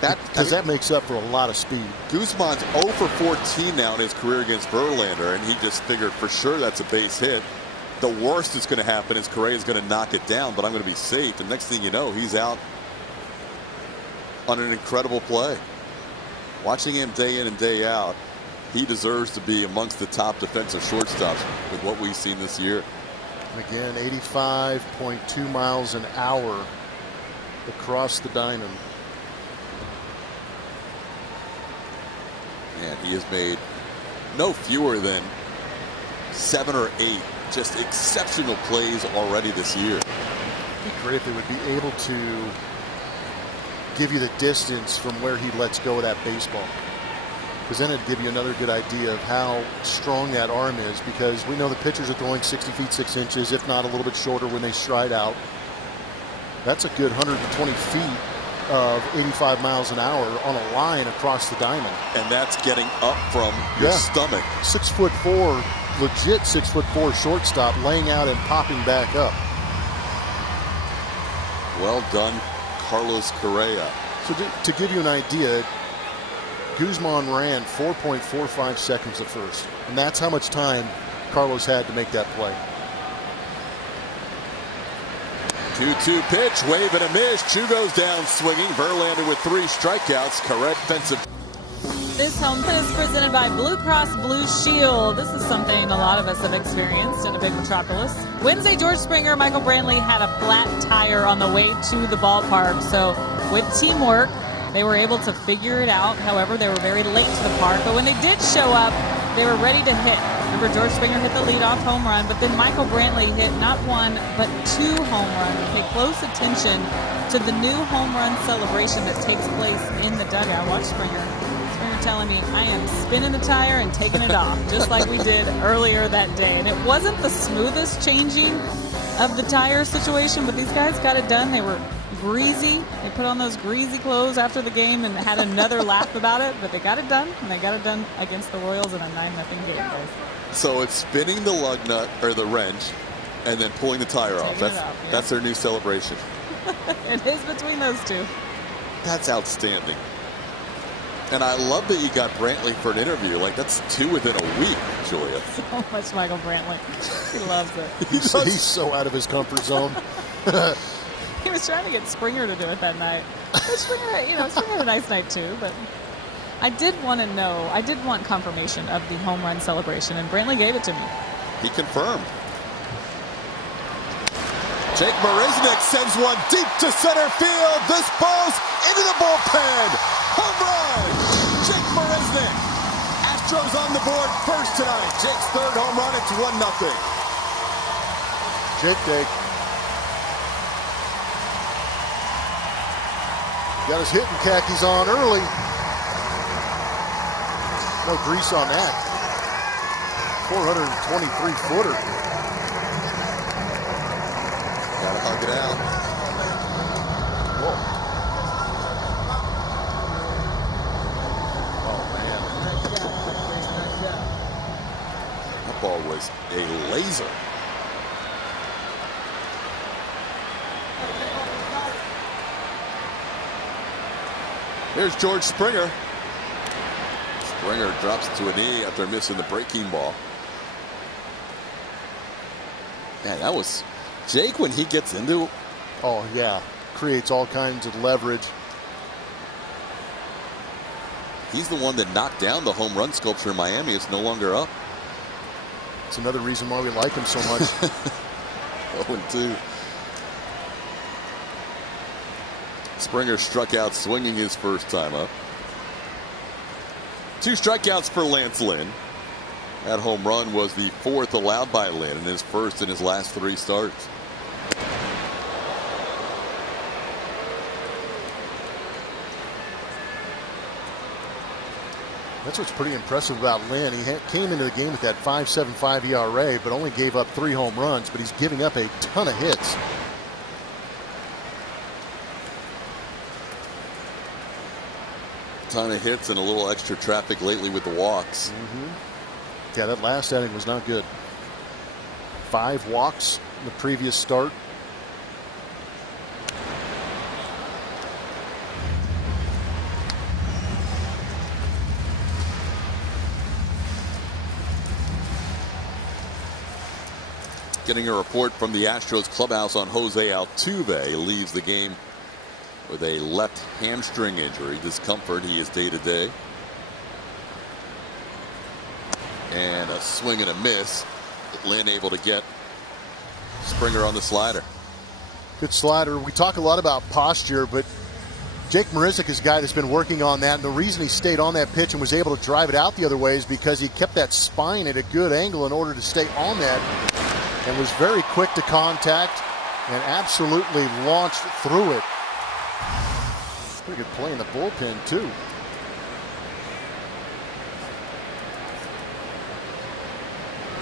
Because that makes up for a lot of speed. Guzman's 0 for 14 now in his career against Verlander, and he just figured for sure that's a base hit. The worst that's going to happen is Correa's going to knock it down, but I'm going to be safe. And next thing you know, he's out on an incredible play. Watching him day in and day out, he deserves to be amongst the top defensive shortstops with what we've seen this year. Again, 85.2 miles an hour across the diamond. And he has made no fewer than 7 or 8 just exceptional plays already this year. It'd be great if they would be able to give you the distance from where he lets go of that baseball. Because then it'd give you another good idea of how strong that arm is, because we know the pitchers are throwing 60 feet 6 inches, if not a little bit shorter when they stride out. That's a good 120 feet of 85 miles an hour on a line across the diamond. And that's getting up from your stomach. 6'4", legit 6'4" shortstop, laying out and popping back up. Well done, Carlos Correa. So to give you an idea, Guzman ran 4.45 seconds at first, and that's how much time Carlos had to make that play. 2-2 pitch, wave and a miss. Chu goes down swinging. Verlander with 3 strikeouts. Correct defensive. This home is presented by Blue Cross Blue Shield. This is something a lot of us have experienced in a big metropolis. Wednesday, George Springer, Michael Brantley had a flat tire on the way to the ballpark. So with teamwork, they were able to figure it out. However, they were very late to the park. But when they did show up, they were ready to hit. Remember, George Springer hit the leadoff home run, but then Michael Brantley hit not 1, but 2 home runs. Pay close attention to the new home run celebration that takes place in the dugout. Watch Springer telling me, I am spinning the tire and taking it off, just like we did earlier that day. And it wasn't the smoothest changing of the tire situation, but these guys got it done. They were greasy. They put on those greasy clothes after the game and had another laugh about it, but they got it done, and they got it done against the Royals in a 9-0 game, guys. So it's spinning the lug nut or the wrench and then pulling the tire off. That's their new celebration. It is between those two. That's outstanding. And I love that you got Brantley for an interview. Like, that's 2 within a week, Julia. So much Michael Brantley. He loves it. He's so out of his comfort zone. He was trying to get Springer to do it that night. Springer had a nice night too, but I did want to know, I did want confirmation of the home run celebration, and Brantley gave it to me. He confirmed. Jake Marisnick sends one deep to center field. This ball's into the bullpen. Home run! Jake Marisnick. Astros on the board first tonight. Jake's 3rd home run. It's 1-0. Jake. Got his hitting khakis on early. No grease on that. 423-footer. Gotta hug it out. Whoa. Oh, man. That ball was a laser. Here's George Springer. Springer drops to a knee after missing the breaking ball. Man, that was Jake when he gets into. Oh, yeah. Creates all kinds of leverage. He's the one that knocked down the home run sculpture in Miami. It's no longer up. It's another reason why we like him so much. 0-2. Springer struck out swinging his first time up. 2 strikeouts for Lance Lynn. That home run was the 4th allowed by Lynn and his first in his last 3 starts. That's what's pretty impressive about Lynn. He came into the game with that 5.75 ERA, but only gave up 3 home runs, but he's giving up a ton of hits. Ton of hits and a little extra traffic lately with the walks. Yeah, that last inning was not good. 5 walks in the previous start. Getting a report from the Astros clubhouse on Jose Altuve. He leaves the game with a left hamstring injury. Discomfort. He is day-to-day. And a swing and a miss. Lynn able to get Springer on the slider. Good slider. We talk a lot about posture, but Jake Marisnik is a guy that's been working on that. And the reason he stayed on that pitch and was able to drive it out the other way is because he kept that spine at a good angle in order to stay on that, and was very quick to contact and absolutely launched through it. Pretty good play in the bullpen, too.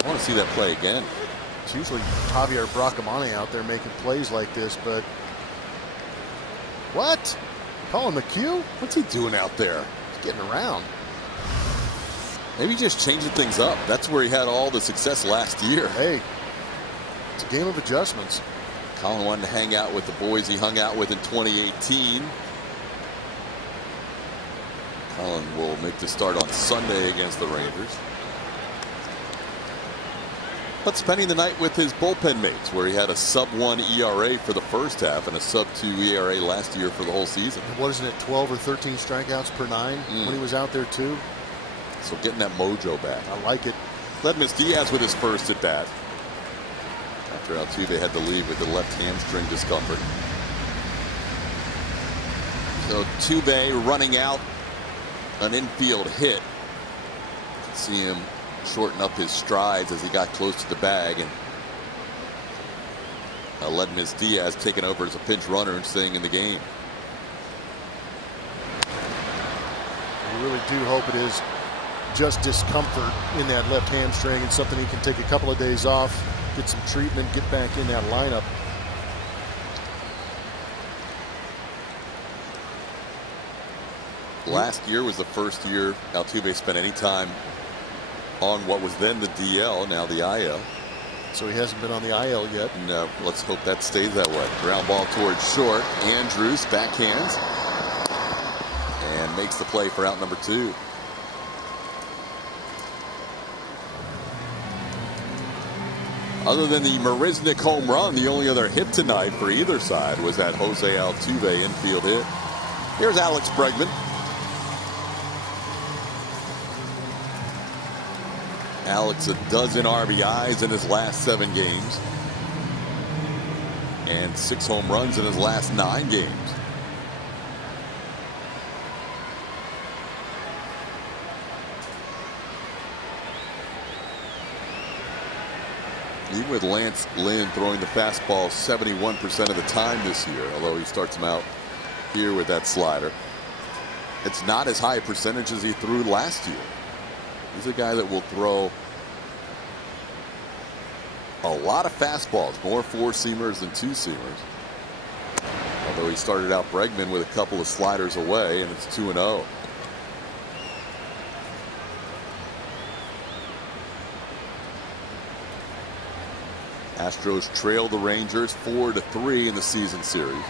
I want to see that play again. It's usually Javier Bracamani out there making plays like this, but what? Colin McHugh? What's he doing out there? He's getting around. Maybe just changing things up. That's where he had all the success last year. Hey, it's a game of adjustments. Colin wanted to hang out with the boys he hung out with in 2018. Colin will make the start on Sunday against the Rangers. But spending the night with his bullpen mates, where he had a sub-1 ERA for the first half and a sub-2 ERA last year for the whole season. Wasn't it 12 or 13 strikeouts per 9 when he was out there too? So getting that mojo back. I like it. Ledmus Diaz with his first at bat. After Altuve had to leave with the left hamstring discomfort. So Altuve running out an infield hit. You can see him shorten up his strides as he got close to the bag, and Ledmus Diaz taking over as a pinch runner and staying in the game. I really do hope it is just discomfort in that left hamstring and something he can take a couple of days off, get some treatment, get back in that lineup. Last year was the first year Altuve spent any time on what was then the DL, now the IL. So he hasn't been on the IL yet. No, let's hope that stays that way. Ground ball towards short. Andrews backhands and makes the play for out number 2. Other than the Marisnik home run, the only other hit tonight for either side was that Jose Altuve infield hit. Here's Alex Bregman. Alex, a dozen RBIs in his last 7 games and 6 home runs in his last 9 games. Even with Lance Lynn throwing the fastball 71% of the time this year, although he starts him out here with that slider, it's not as high a percentage as he threw last year. He's a guy that will throw a lot of fastballs, more 4-seamers than 2-seamers. Although he started out Bregman with a couple of sliders away, and it's 2-0. Astros trail the Rangers 4-3 in the season series.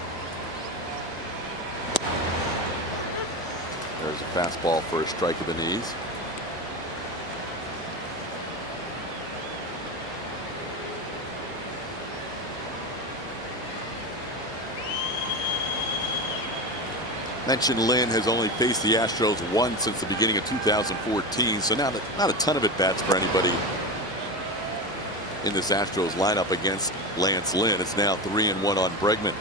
There's a fastball for a strike of the knees. Mentioned Lynn has only faced the Astros once since the beginning of 2014, so now not a ton of at-bats for anybody in this Astros lineup against Lance Lynn. It's now 3-1 on Bregman.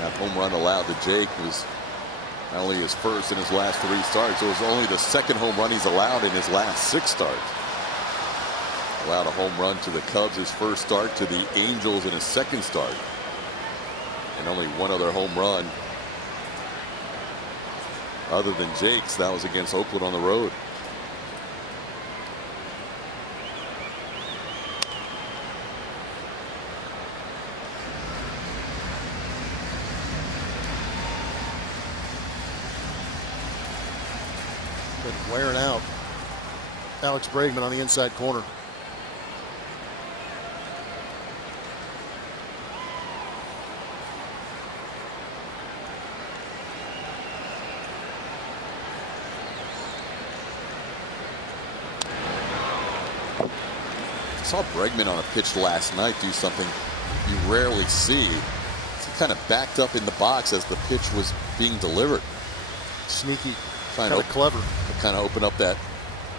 That home run allowed to Jake was not only his first in his last 3 starts, it was only the second home run he's allowed in his last 6 starts. Allowed a home run to the Cubs his first start, to the Angels in his second start. And only one other home run other than Jake's. That was against Oakland on the road. Been wearing out. Alex Bregman on the inside corner. I saw Bregman on a pitch last night do something you rarely see. He kind of backed up in the box as the pitch was being delivered. Sneaky, kind of clever. Kind of open up that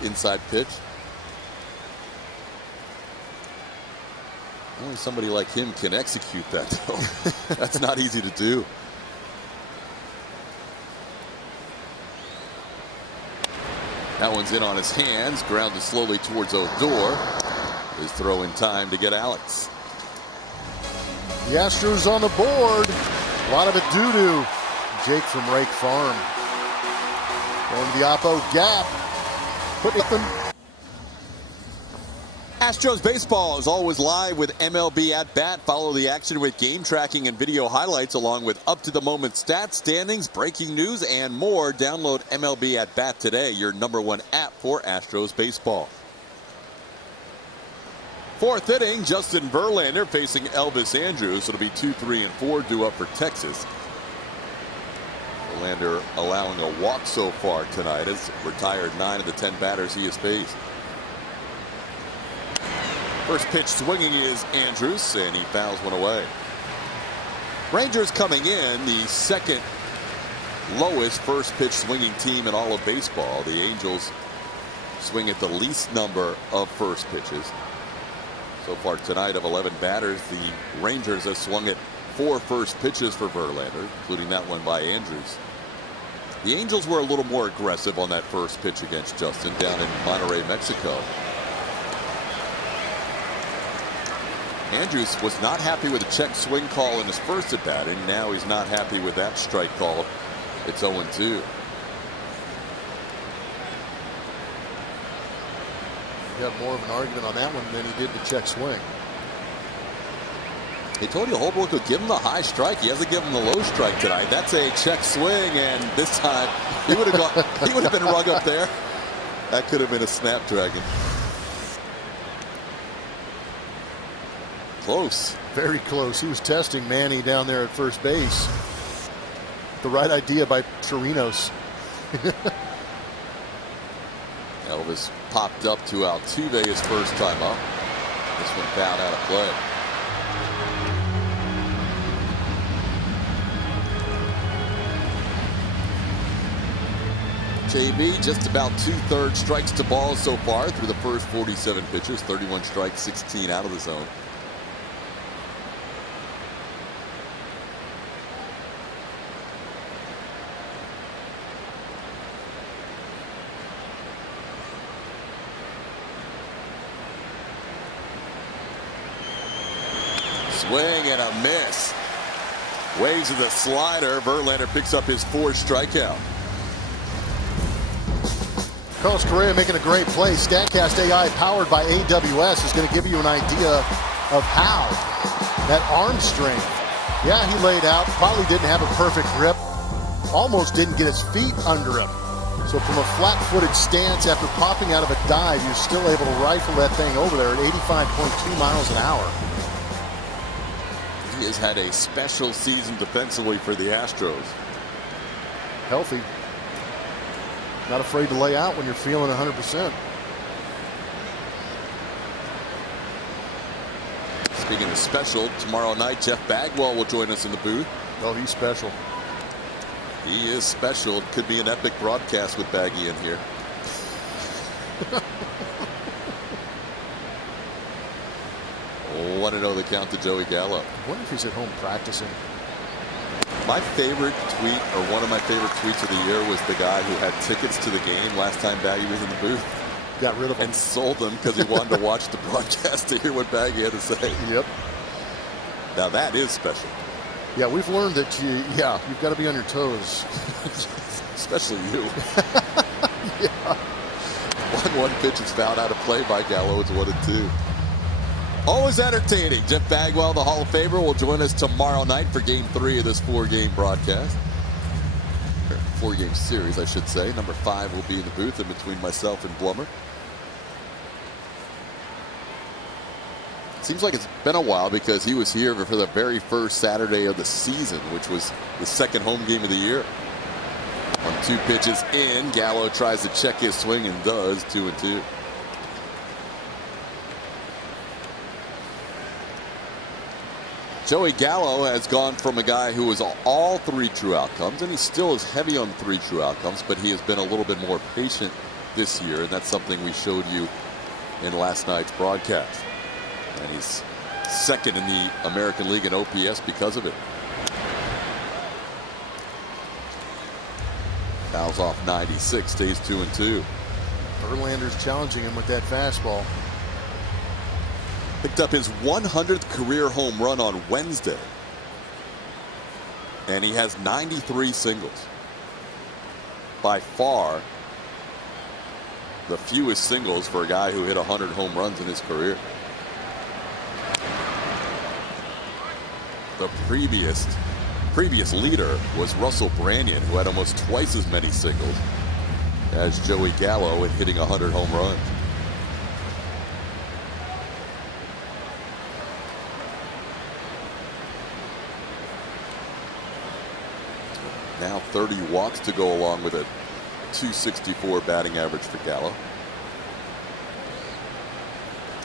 inside pitch. Only somebody like him can execute that, though. That's not easy to do. That one's in on his hands, grounded slowly towards Odor. His throw in time to get Alex. The Astros on the board. A lot of it doo-doo. Jake from Rake Farm. Going to the oppo gap. Put it in. Astros baseball is always live with MLB At Bat. Follow the action with game tracking and video highlights, along with up-to-the-moment stats, standings, breaking news, and more. Download MLB At Bat today, your #1 app for Astros baseball. Fourth inning, Justin Verlander facing Elvis Andrus. It'll be 2, 3, and 4 due up for Texas. Verlander allowing a walk so far tonight, has retired 9 of the 10 batters he has faced. First pitch swinging is Andrus, and he fouls one away. Rangers coming in, the second lowest first pitch swinging team in all of baseball. The Angels swing at the least number of first pitches. So far tonight, of 11 batters, the Rangers have swung at 4 first pitches for Verlander, including that one by Andrus. The Angels were a little more aggressive on that first pitch against Justin down in Monterrey, Mexico. Andrus was not happy with the check swing call in his first at bat, and now he's not happy with that strike call. It's 0-2. He had more of an argument on that one than he did the check swing. He told you Holbrook would give him the high strike. He hasn't given him the low strike tonight. That's a check swing, and this time he would have gone. He would have been rung up there. That could have been a snapdragon. Close. Very close. He was testing Manny down there at first base. The right idea by Chirinos. Elvis popped up to Altuve his first time up. This one fouled out of play. JB just about 2/3 strikes to balls so far through the first 47 pitches. 31 strikes, 16 out of the zone. Swing and a miss. Waves of the slider. Verlander picks up his 4th strikeout. Carlos Correa making a great play. StatCast AI powered by AWS is going to give you an idea of how that arm strength. Yeah, he laid out, probably didn't have a perfect grip, almost didn't get his feet under him. So from a flat-footed stance after popping out of a dive, you're still able to rifle that thing over there at 85.2 miles an hour. He has had a special season defensively for the Astros. Healthy. Not afraid to lay out when you're feeling 100%. Speaking of special, tomorrow night Jeff Bagwell will join us in the booth. Oh, he's special. He is special. It could be an epic broadcast with Baggy in here. Want to know the count to Joey Gallo. I wonder if he's at home practicing. My favorite tweet, or one of my favorite tweets of the year, was the guy who had tickets to the game last time Baggy was in the booth. got rid of them. And sold them because he wanted to watch the broadcast to hear what Baggy had to say. Yep. Now that is special. Yeah, we've learned that you've got to be on your toes. Especially you. Yeah. 1-1 pitch is fouled out of play by Gallo. It's 1-2. Always entertaining. Jeff Bagwell, the Hall of Famer, will join us tomorrow night for Game 3 of this 4-game broadcast. Or 4-game series, I should say. Number 5 will be in the booth in between myself and Blummer. Seems like it's been a while because he was here for the very first Saturday of the season, which was the second home game of the year. On 2 pitches in, Gallo tries to check his swing and does. 2-2. Joey Gallo has gone from a guy who was all 3 true outcomes, and he still is heavy on 3 true outcomes, but he has been a little bit more patient this year, and that's something we showed you in last night's broadcast. And he's second in the American League in OPS because of it. Fouls off 96, stays 2-2. Verlander's challenging him with that fastball. Picked up his 100th career home run on Wednesday. And he has 93 singles. By far the fewest singles for a guy who hit 100 home runs in his career. The previous leader was Russell Branyan, who had almost twice as many singles as Joey Gallo in hitting 100 home runs. Now 30 walks to go along with a .264 batting average for Gallo.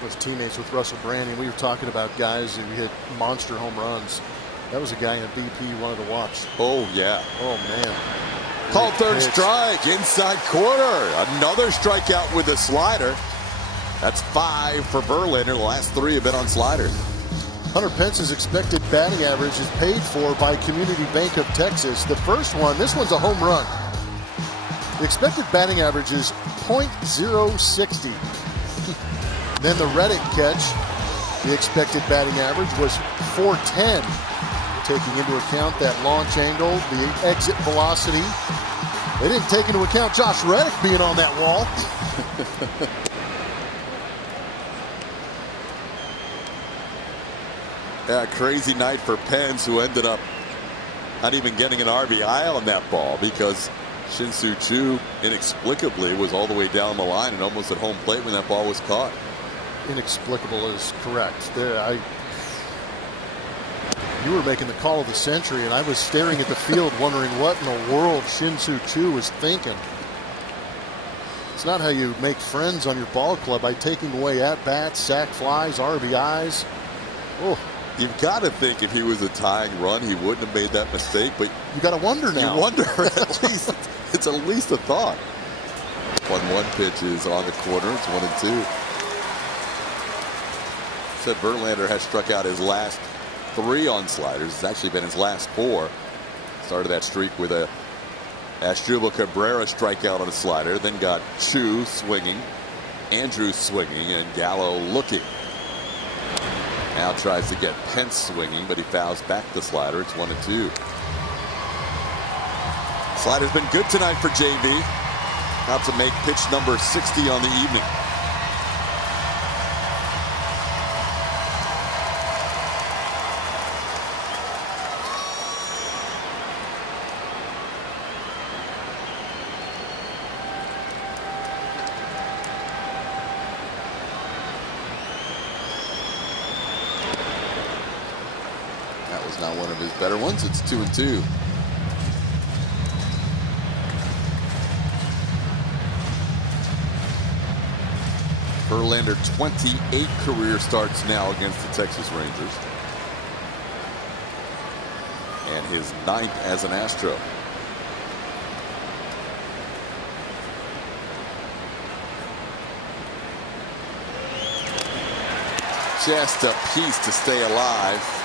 Was teammates with Russell Branyan. We were talking about guys who hit monster home runs. That was a guy in BP you wanted to watch. Oh, yeah. Oh, man. Called third strike, inside corner. Another strikeout with a slider. That's 5 for Verlander. The last 3 have been on sliders. Hunter Pence's expected batting average is paid for by Community Bank of Texas. The first one, this one's a home run. The expected batting average is .060. Then the Reddick catch, the expected batting average was .410. Taking into account that launch angle, the exit velocity. They didn't take into account Josh Reddick being on that wall. Yeah, crazy night for Pence, who ended up not even getting an RBI on that ball because Shin-Soo Choo inexplicably was all the way down the line and almost at home plate when that ball was caught. Inexplicable is correct. You were making the call of the century, and I was staring at the field wondering what in the world Shin-Soo Choo was thinking. It's not how you make friends on your ball club, by taking away at-bats, sac flies, RBIs. Oh. You've got to think if he was a tying run, he wouldn't have made that mistake, but you got to wonder now. You wonder at least. It's at least a thought. 1-1 pitch is on the corner. It's 1-2. Said Verlander has struck out his last 3 on sliders. It's actually been his last 4. Started that streak with a Asdrubal Cabrera strikeout on a slider, then got Choo swinging, Andrews swinging, and Gallo looking. Now tries to get Pence swinging, but he fouls back the slider. It's 1-2. Slider's been good tonight for JV. About to make pitch number 60 on the evening. Not one of his better ones. It's 2-2. Verlander 28 career starts now against the Texas Rangers. And his 9th as an Astro. Just a piece to stay alive.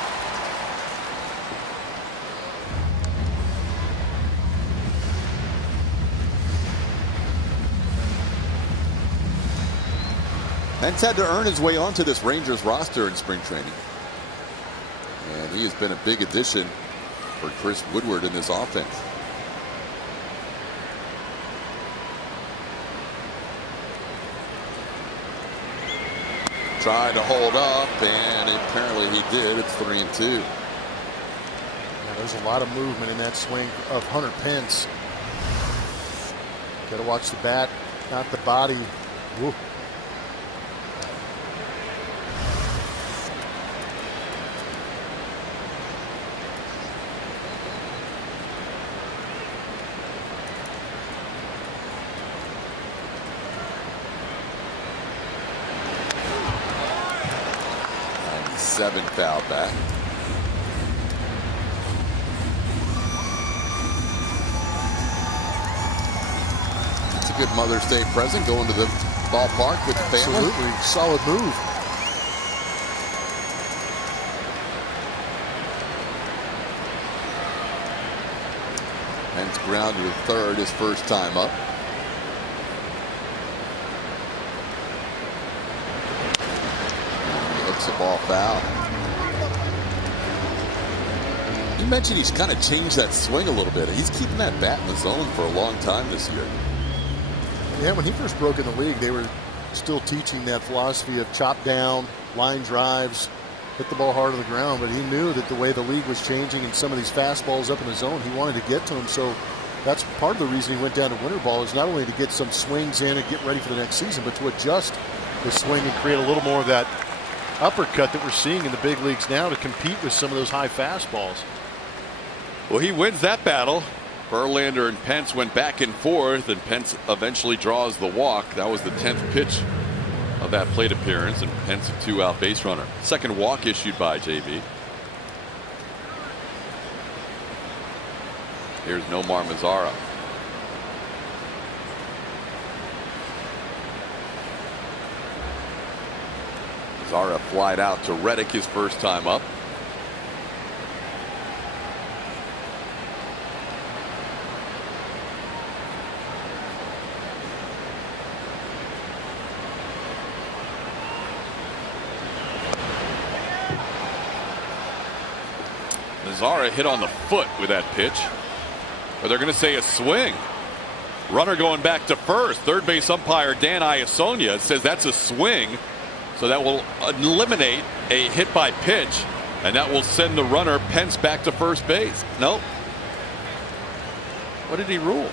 Pence had to earn his way onto this Rangers roster in spring training. And he has been a big addition for Chris Woodward in this offense. Tried to hold up, and apparently he did. It's 3-2. Yeah, there's a lot of movement in that swing of Hunter Pence. Got to watch the bat, not the body. Woo. Seven foul back. It's a good Mother's Day present, going to the ballpark with the family. Absolutely. Solid move. Pence grounded to third his first time up. A ball foul. You mentioned he's kind of changed that swing a little bit. He's keeping that bat in the zone for a long time this year. Yeah, when he first broke in the league, they were still teaching that philosophy of chop down, line drives, hit the ball hard on the ground. But he knew that the way the league was changing and some of these fastballs up in the zone, he wanted to get to them. So that's part of the reason he went down to winter ball, is not only to get some swings in and get ready for the next season, but to adjust the swing and create a little more of that uppercut that we're seeing in the big leagues now to compete with some of those high fastballs. Well, he wins that battle. Verlander and Pence went back and forth, and Pence eventually draws the walk. That was the 10th pitch of that plate appearance, and Pence a 2-out base runner. Second walk issued by JV. Here's Nomar Mazara. Mazara flied out to Reddick his first time up. Mazara hit on the foot with that pitch. Or they're going to say a swing. Runner going back to first. Third base umpire Dan Iasonia says that's a swing. So that will eliminate a hit by pitch, and that will send the runner Pence back to first base. Nope. What did he rule?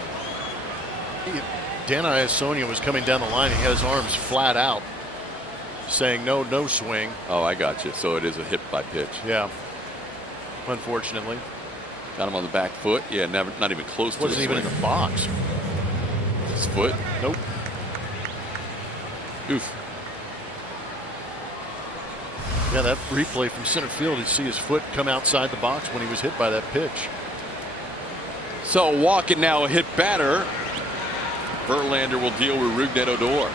Dan Iasonia was coming down the line. He had his arms flat out, saying no swing. Oh, I got you. So it is a hit by pitch. Yeah. Unfortunately. Got him on the back foot. Yeah, not even close to the swing. Wasn't even in the box. His foot? Nope. Oof. Yeah, that replay from center field, you see his foot come outside the box when he was hit by that pitch. So walking now, a hit batter. Verlander will deal with Rougned Odor.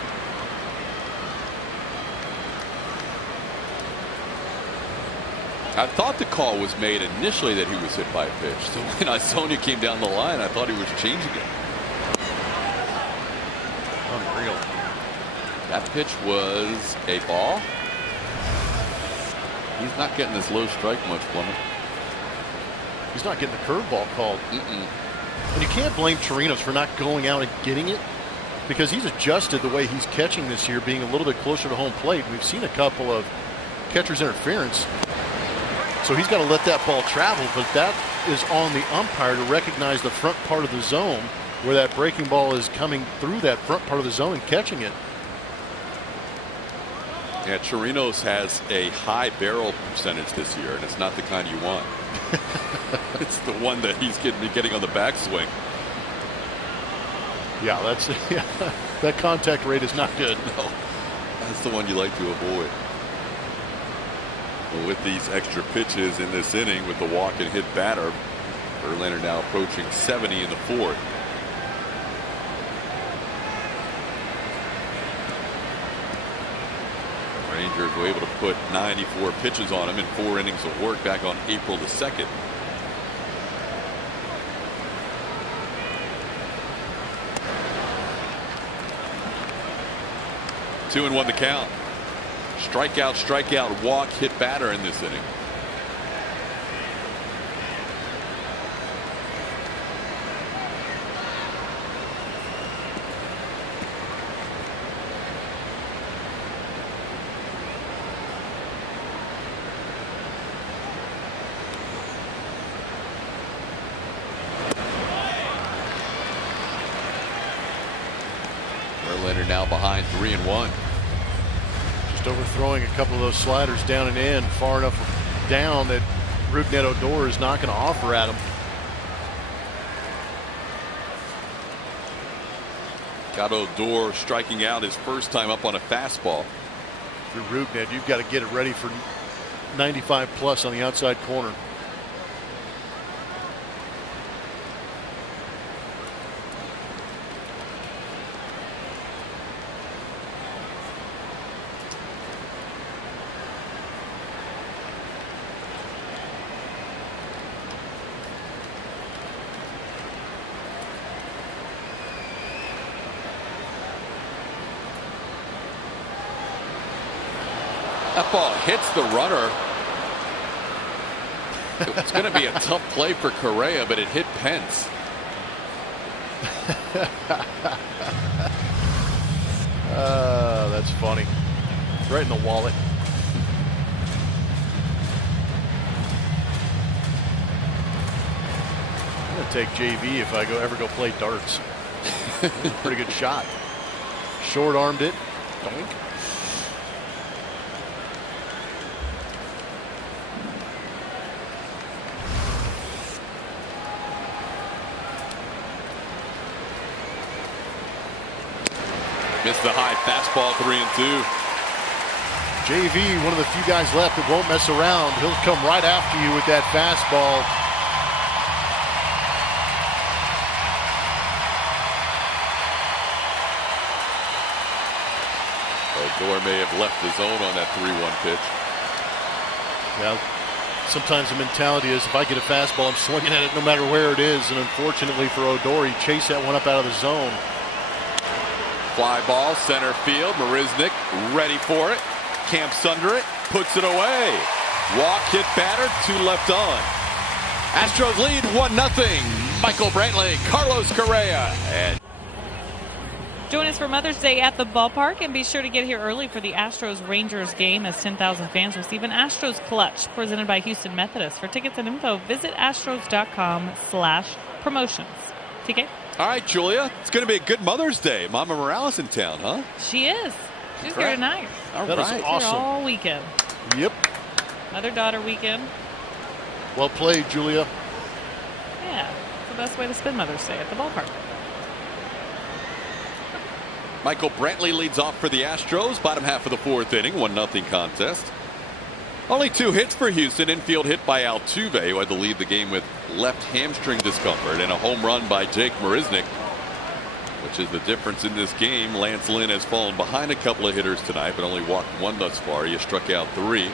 I thought the call was made initially that he was hit by a pitch. So when Iasonia came down the line, I thought he was changing it. Unreal. That pitch was a ball. He's not getting this low strike much, Plummer. He's not getting the curveball called. And you can't blame Chirinos for not going out and getting it, because he's adjusted the way he's catching this year, being a little bit closer to home plate. We've seen a couple of catcher's interference. So he's got to let that ball travel, but that is on the umpire to recognize the front part of the zone where that breaking ball is coming through that front part of the zone and catching it. Yeah, Chirinos has a high barrel percentage this year, and it's not the kind you want. It's the one that he's getting on the backswing. Yeah, that contact rate is not good. No, that's the one you like to avoid. Well, with these extra pitches in this inning, with the walk and hit batter, Verlander now approaching 70 in the fourth. Rangers were able to put 94 pitches on him in 4 innings of work back on April the 2nd. Two and one the count. Strikeout, strikeout, walk, hit batter in this inning. Verlander now behind 3-1. Just overthrowing a couple of those sliders down and in far enough down that Rougned Odor is not going to offer at him. Got Odor striking out his first time up on a fastball. If you're Rougned, you've got to get it ready for 95 plus on the outside corner. That ball hits the runner. It's going to be a tough play for Correa, but it hit Pence. That's funny. Right in the wallet. I'm going to take JV if I ever go play darts. Pretty good shot. Short armed it. Doink. Missed the high fastball, 3-2. JV, one of the few guys left that won't mess around. He'll come right after you with that fastball. Odor may have left the zone on that 3-1 pitch. Yeah, sometimes the mentality is if I get a fastball, I'm swinging at it no matter where it is. And unfortunately for Odor, he chased that one up out of the zone. Fly ball, center field. Marisnick ready for it. Camps under it. Puts it away. Walk, hit batter. 2 left on. Astros lead 1-0. Michael Brantley, Carlos Correa. And join us for Mother's Day at the ballpark, and be sure to get here early for the Astros-Rangers game as 10,000 fans receive an Astros clutch presented by Houston Methodist. For tickets and info, visit astros.com/promotions. TK? all right, Julia, it's going to be a good Mother's Day. Mama Morales in town, huh? She is. She's here tonight. All That right. is awesome. Here all weekend. Yep. Mother-daughter weekend. Well played, Julia. Yeah, it's the best way to spend Mother's Day at the ballpark. Michael Brantley leads off for the Astros. Bottom half of the 4th inning, 1-0 contest. Only 2 hits for Houston. Infield hit by Altuve, who had to leave the game with left hamstring discomfort, and a home run by Jake Marisnick, which is the difference in this game. Lance Lynn has fallen behind a couple of hitters tonight, but only walked 1 thus far. He has struck out 3.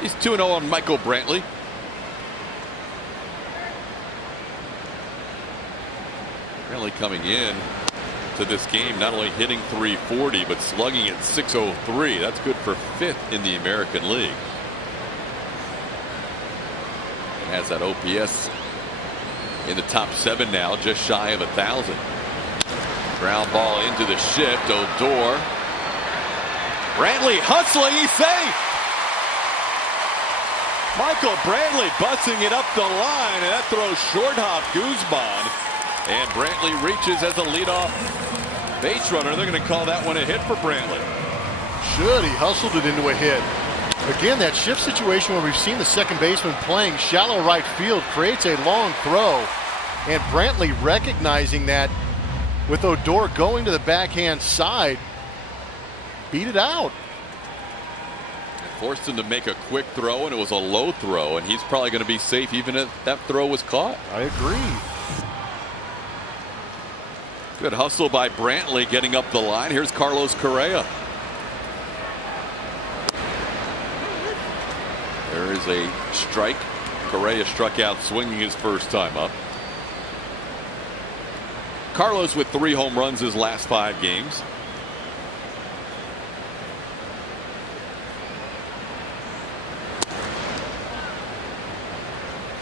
He's 2-0 on Michael Brantley. Brantley coming in to this game not only hitting .340 but slugging at .603. That's good for 5th in the American League. He has that OPS in the top 7 now, just shy of 1,000. Ground ball into the shift. Odor. Brantley hustling. He's safe. Michael Brantley busting it up the line, and that throws short hop Guzman. And Brantley reaches as a leadoff base runner. They're going to call that one a hit for Brantley. Should. He hustled it into a hit. Again, that shift situation where we've seen the second baseman playing shallow right field creates a long throw. And Brantley recognizing that with Odor going to the backhand side, beat it out. Forced him to make a quick throw, and it was a low throw, and he's probably going to be safe even if that throw was caught. I agree. Good hustle by Brantley getting up the line. Here's Carlos Correa. There is a strike. Correa struck out swinging his first time up. Carlos with 3 home runs his last 5 games.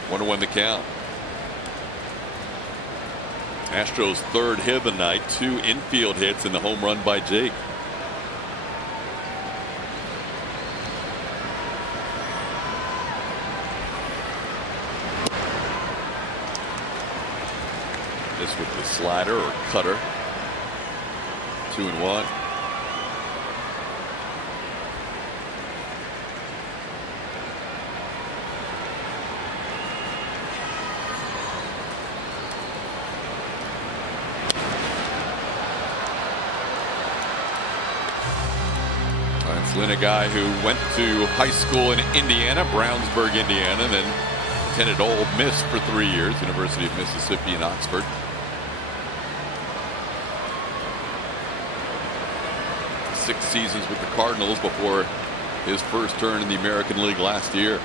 1-1 the count. Astros' third hit of the night, 2 infield hits and the home run by Jake. This with the slider or cutter. 2-1. Lynn, a guy who went to high school in Indiana, Brownsburg, Indiana, then attended Ole Miss for 3 years, University of Mississippi in Oxford. Six seasons with the Cardinals before his first turn in the American League last year.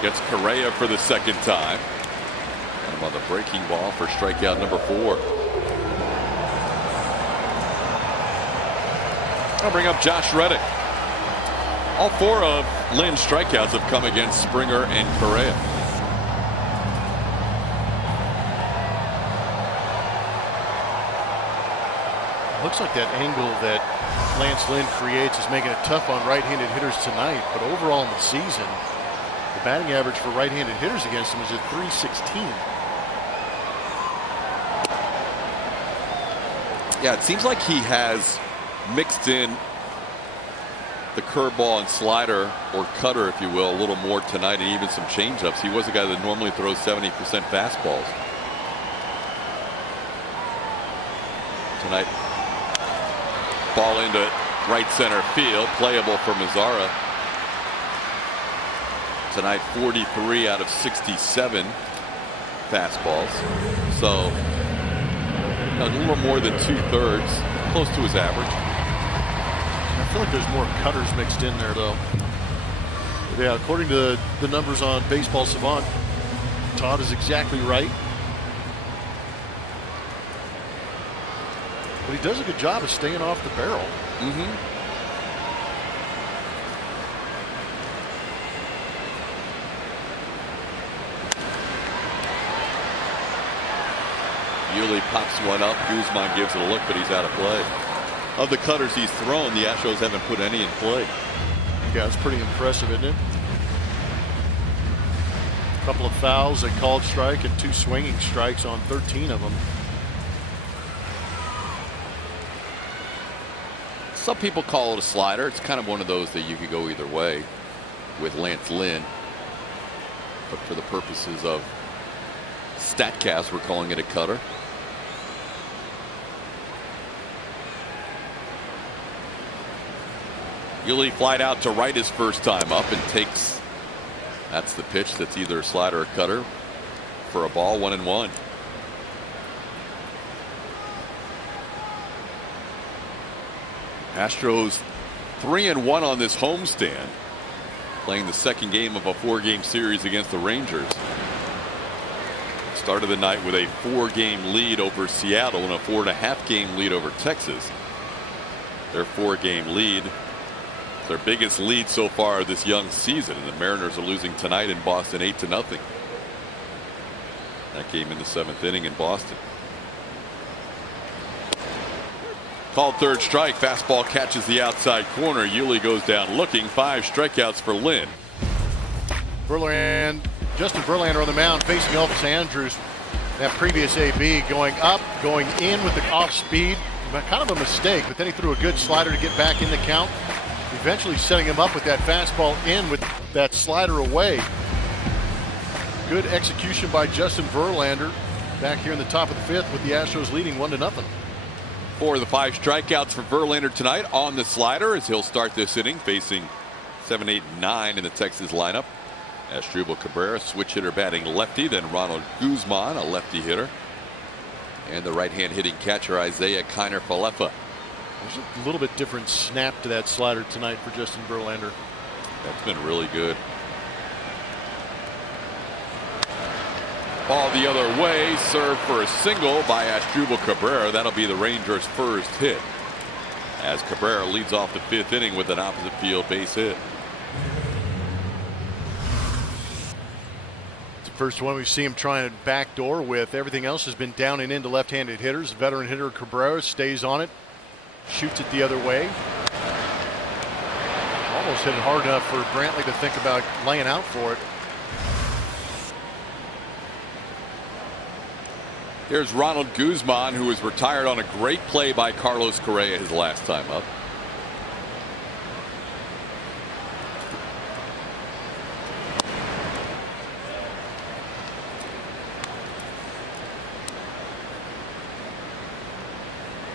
Gets Correa for the second time. Got him on the breaking ball for strikeout number 4. I'll bring up Josh Reddick. All 4 of Lynn's strikeouts have come against Springer and Correa. Looks like that angle that Lance Lynn creates is making it tough on right-handed hitters tonight. But overall in the season, the batting average for right-handed hitters against him is at .316. Yeah, it seems like he has mixed in the curveball and slider, or cutter if you will, a little more tonight, and even some changeups. He was a guy that normally throws 70% fastballs. Tonight, ball into right center field, playable for Mazzara. Tonight 43 out of 67 fastballs, so a little more than 2/3, close to his average. I feel like there's more cutters mixed in there, though. Yeah, according to the numbers on Baseball Savant, Todd is exactly right. But he does a good job of staying off the barrel. Yuli pops one up. Guzman gives it a look, but he's out of play. Of the cutters he's thrown, the Astros haven't put any in play. Yeah, it's pretty impressive, isn't it? A couple of fouls, a called strike, and 2 swinging strikes on 13 of them. Some people call it a slider. It's kind of one of those that you could go either way with Lance Lynn. But for the purposes of StatCast, we're calling it a cutter. Yuli flied out to right his first time up and takes, that's the pitch that's either a slider or cutter, for a ball, 1-1. Astros 3-1 on this homestand, playing the second game of a 4-game series against the Rangers. Started the night with a 4-game lead over Seattle and a 4.5-game lead over Texas. Their 4-game lead, their biggest lead so far this young season, and the Mariners are losing tonight in Boston 8-0. That game in the 7th inning in Boston. Called third strike. Fastball catches the outside corner. Yuli goes down looking. 5 strikeouts for Lynn. Justin Verlander on the mound facing Elvis Andrus. That previous AB going up, going in with the off speed. Kind of a mistake, but then he threw a good slider to get back in the count. Eventually setting him up with that fastball in with that slider away. Good execution by Justin Verlander back here in the top of the 5th with the Astros leading 1-0. 4 of the 5 strikeouts for Verlander tonight on the slider as he'll start this inning facing 7, 8, 9 in the Texas lineup. Asdrubal Cabrera, switch hitter, batting lefty. Then Ronald Guzman, a lefty hitter. And the right-hand hitting catcher Isaiah Kiner-Falefa. There's a little bit different snap to that slider tonight for Justin Verlander. That's been really good. Ball the other way, served for a single by Asdrubal Cabrera. That'll be the Rangers' first hit, as Cabrera leads off the 5th inning with an opposite field base hit. First one we see him trying to backdoor with. Everything else has been down and into left-handed hitters. Veteran hitter Cabrera stays on it, shoots it the other way. Almost hit it hard enough for Brantley to think about laying out for it. Here's Ronald Guzman, who was retired on a great play by Carlos Correa his last time up.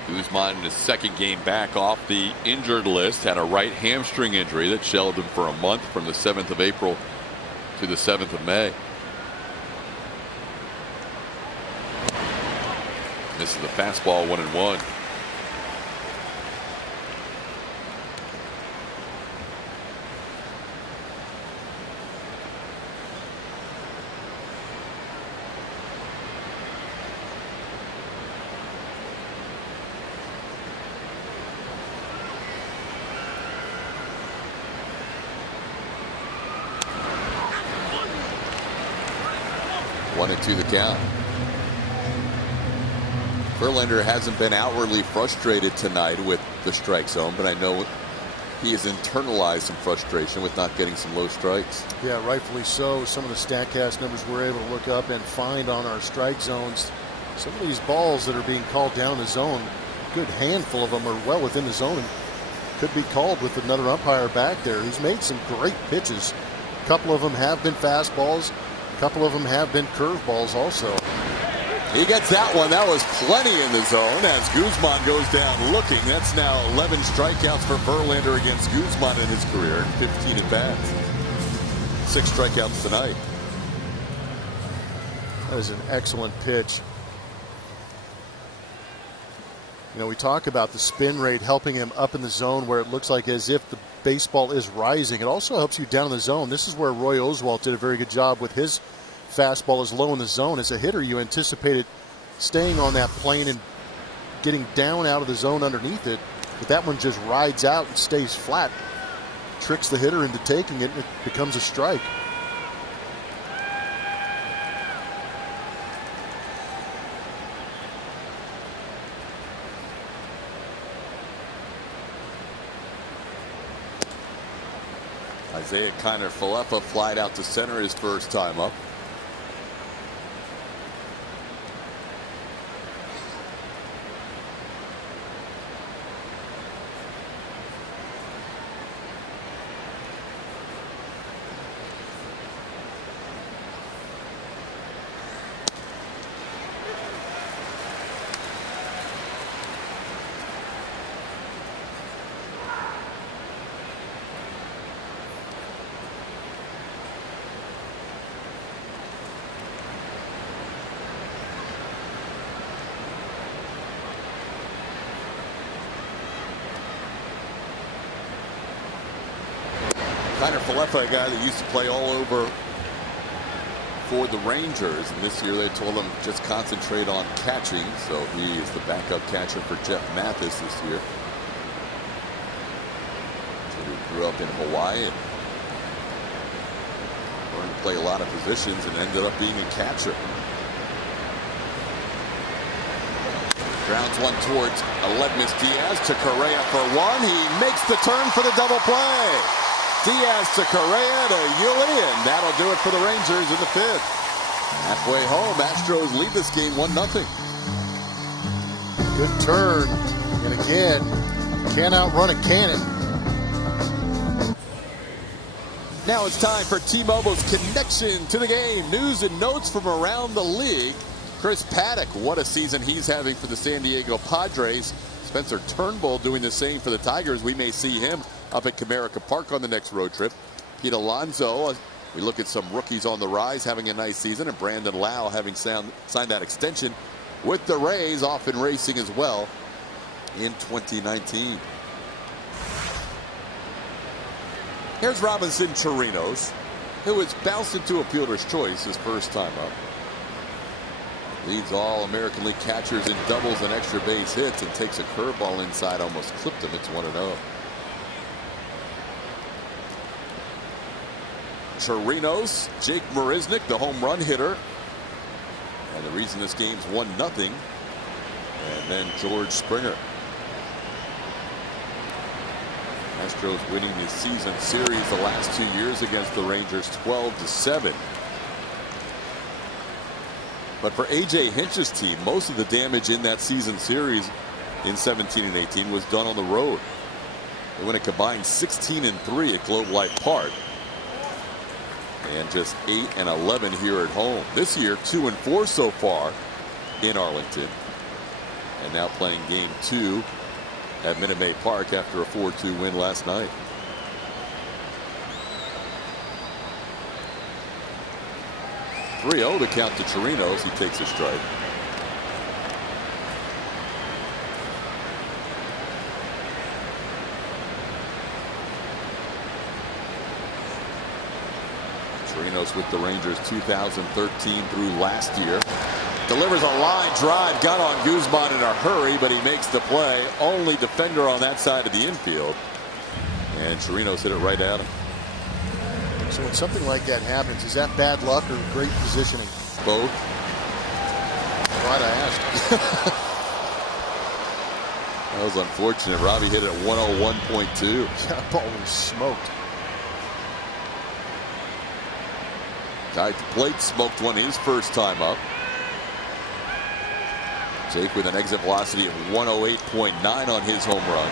Guzman in his second game back off the injured list had a right hamstring injury that shelved him for a month from the 7th of April to the 7th of May. This is the fastball 1-1. One and two the count. Verlander hasn't been outwardly frustrated tonight with the strike zone, but I know he has internalized some frustration with not getting some low strikes. Yeah, rightfully so. Some of the StatCast numbers we're able to look up and find on our strike zones. Some of these balls that are being called down the zone, a good handful of them are well within the zone and could be called with another umpire back there. He's made some great pitches. A couple of them have been fastballs. A couple of them have been curveballs also. He gets that one. That was plenty in the zone as Guzman goes down looking. That's now 11 strikeouts for Verlander against Guzman in his career and 15 at bats. 6 strikeouts tonight. That is an excellent pitch. You know, we talk about the spin rate helping him up in the zone where it looks like as if the baseball is rising. It also helps you down in the zone. This is where Roy Oswalt did a very good job with his fastball is low in the zone. As a hitter, you anticipated staying on that plane and getting down out of the zone underneath it, but that one just rides out and stays flat, tricks the hitter into taking it, and it becomes a strike. Isaiah Kiner-Falefa flied out to center his first time up. Kiner-Falefa, a guy that used to play all over for the Rangers, and this year they told him just concentrate on catching, so he is the backup catcher for Jeff Mathis this year. So he grew up in Hawaii and learned to play a lot of positions and ended up being a catcher. Grounds one towards Aledmus Diaz to Correa for one. He makes the turn for the double play. Diaz to Correa to Yuli, and that'll do it for the Rangers in the 5th. Halfway home, Astros lead this game 1-0. Good turn, and again, can't outrun a cannon. Now it's time for T-Mobile's connection to the game. News and notes from around the league. Chris Paddock, what a season he's having for the San Diego Padres. Spencer Turnbull doing the same for the Tigers. We may see him up at Comerica Park on the next road trip. Pete Alonso, we look at some rookies on the rise having a nice season, and Brandon Lau having signed that extension with the Rays, off and racing as well in 2019. Here's Robinson Chirinos, who has bounced into a fielder's choice his first time up. Leads all American League catchers in doubles and extra base hits and takes a curveball inside, almost clipped him. It's 1-0. Chirinos, Jake Marisnick, the home run hitter. And the reason this game's 1-0. And then George Springer. Astros winning the season series the last 2 years against the Rangers 12-7. But for A.J. Hinch's team, most of the damage in that season series in 17 and 18 was done on the road. They went a combined 16-3 at Globe Life Park. And just 8-11 here at home. This year, 2-4 so far in Arlington. And now playing game 2 at Minute Maid Park after a 4-2 win last night. .3-0 to count to Chirinos. He takes a strike. Chirinos with the Rangers 2013 through last year. Delivers a line drive, got on Guzman in a hurry, but he makes the play. Only defender on that side of the infield. And Chirinos hit it right at him. So when something like that happens, is that bad luck or great positioning? Both. Glad I asked. That was unfortunate. Robbie hit it at 101.2. That ball was smoked. Guy at the plate smoked one his first time up. Jake with an exit velocity of 108.9 on his home run.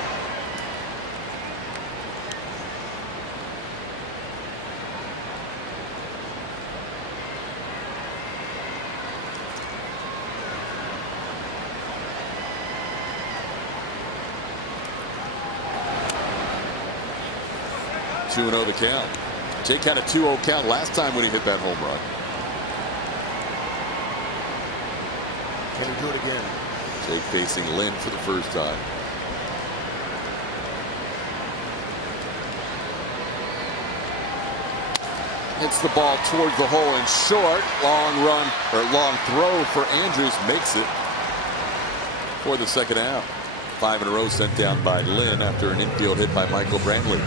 .2-0 the count. Jake had a 2-0 count last time when he hit that home run. Can he do it again? Jake facing Lynn for the first time. Hits the ball towards the hole and short. Long run or long throw for Andrews, makes it for the second out. 5 in a row sent down by Lynn after an infield hit by Michael Brantley.